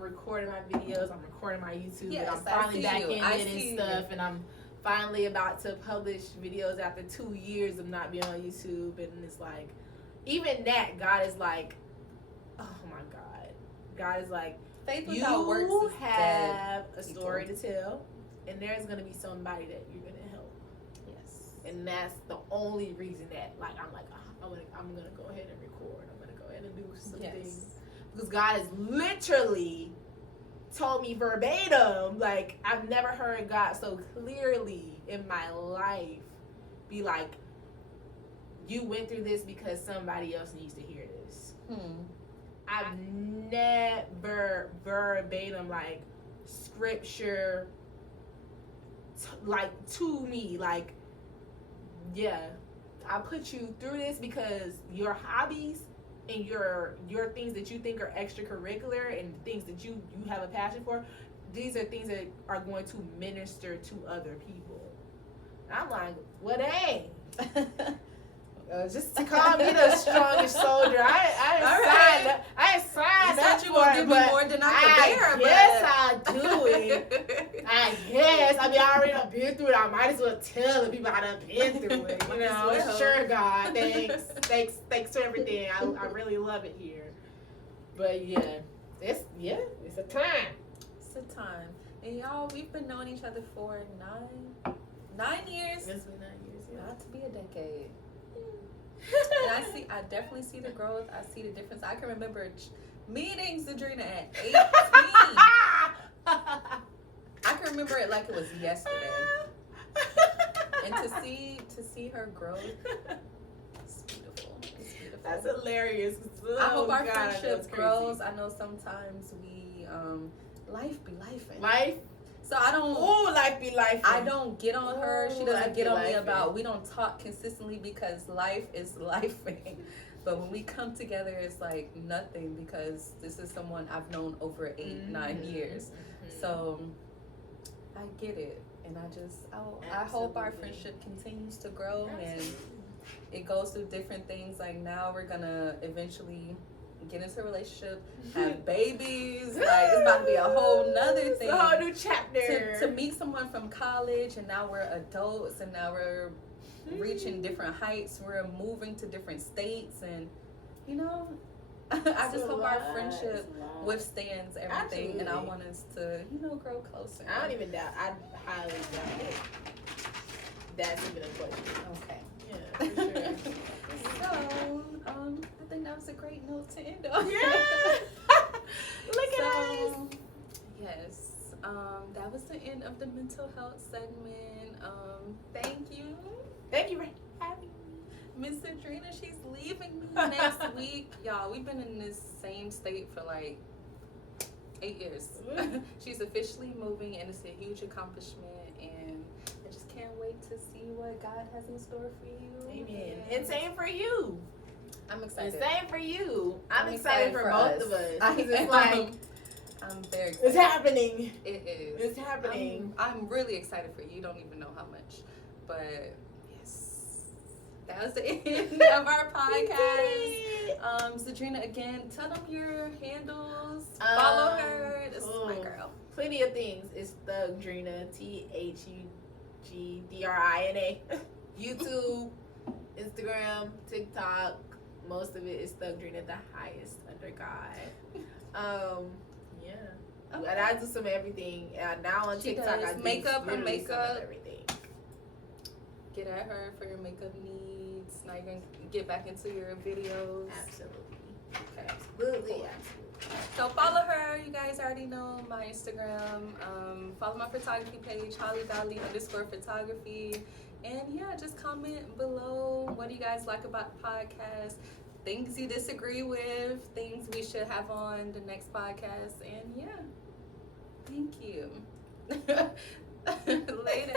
recording my videos, I'm recording my YouTube, and I'm finally back in it and stuff, and I'm finally about to publish videos after 2 years of not being on YouTube, and it's like, even that, God is like, oh my God, God is like, Faith without works you is have dead, a story to tell, and there's gonna be somebody that you're gonna help, Yes. and that's the only reason that, like, I'm like, I'm gonna go ahead and record. I'm gonna go ahead and do some things, because God has literally told me verbatim, like, I've never heard God so clearly in my life be like, you went through this because somebody else needs to hear this. I've never verbatim, like, scripture like to me, like, yeah, I put you through this because your hobbies and your things that you think are extracurricular and things that you have a passion for, these are things that are going to minister to other people. And I'm like, well, dang. Just to call me the strongest soldier. I signed up you for gonna it, give me but more than I can bear. Yes, I do it. I guess. I mean, I already done been through it. I might as well tell the people I done been through it. You know, well. Sure, God. Thanks for everything. I really love it here. But yeah, it's a time. It's a time. And y'all, we've been knowing each other for 9 years. It's been 9 years. Yeah. About to be a decade. And I definitely see the growth. I see the difference. I can remember meeting Zedrina at 18. I can remember it like it was yesterday. And to see her growth, it's beautiful. It's beautiful. That's hilarious. I hope our God, friendship grows. I know sometimes we life be lifing. Life. So I don't. Oh, life be life. I don't get on her. She Ooh, doesn't life get be on me lifing. about. We don't talk consistently because life is lifing. But when we come together, it's like nothing because this is someone I've known over 9 years. So I get it, and I hope our friendship continues to grow and it goes through different things. Like now we're gonna eventually get into a relationship, have babies. Like it's about to be a whole nother thing. It's a whole new chapter. To meet someone from college, and now we're adults, and now we're reaching different heights. We're moving to different states, and you know, I just hope our friendship withstands everything, and I want us to, grow closer. I don't even doubt. I highly doubt it. That's even a question. Okay. Yeah, for sure. So, I think that was a great note to end on. Yeah. Look at us. Yes. That was the end of the mental health segment. Thank you. Thank you for having me. Miss Zedrina, she's leaving me next week. Y'all, we've been in this same state for like 8 years. She's officially moving, and it's a huge accomplishment, and I just can't wait to see what God has in store for you. Amen. And same for you. I'm And excited. same for you. I'm excited for both of us. I Because it's am. like, I'm very excited. it's happening. It is. It's happening. I'm really excited for you. You don't even know how much. But yes, that was the end of our podcast. Zedrina, again, tell them your handles. Follow her. This is my girl. Plenty of things. It's Thugdrina, THUGDRINA. YouTube, Instagram, TikTok. Most of it is Thugdrina, the highest under God. Yeah. Okay. And I do some everything. And now on She TikTok, does I do makeup and literally some makeup. of everything. Get at her for your makeup needs. Now you're going to get back into your videos. Absolutely. Okay. Absolutely. Cool. So follow her. You guys already know my Instagram. Follow my photography page, hollydolly_photography. And yeah, just comment below. What do you guys like about the podcast? Things you disagree with, things we should have on the next podcast. And yeah, thank you. Later.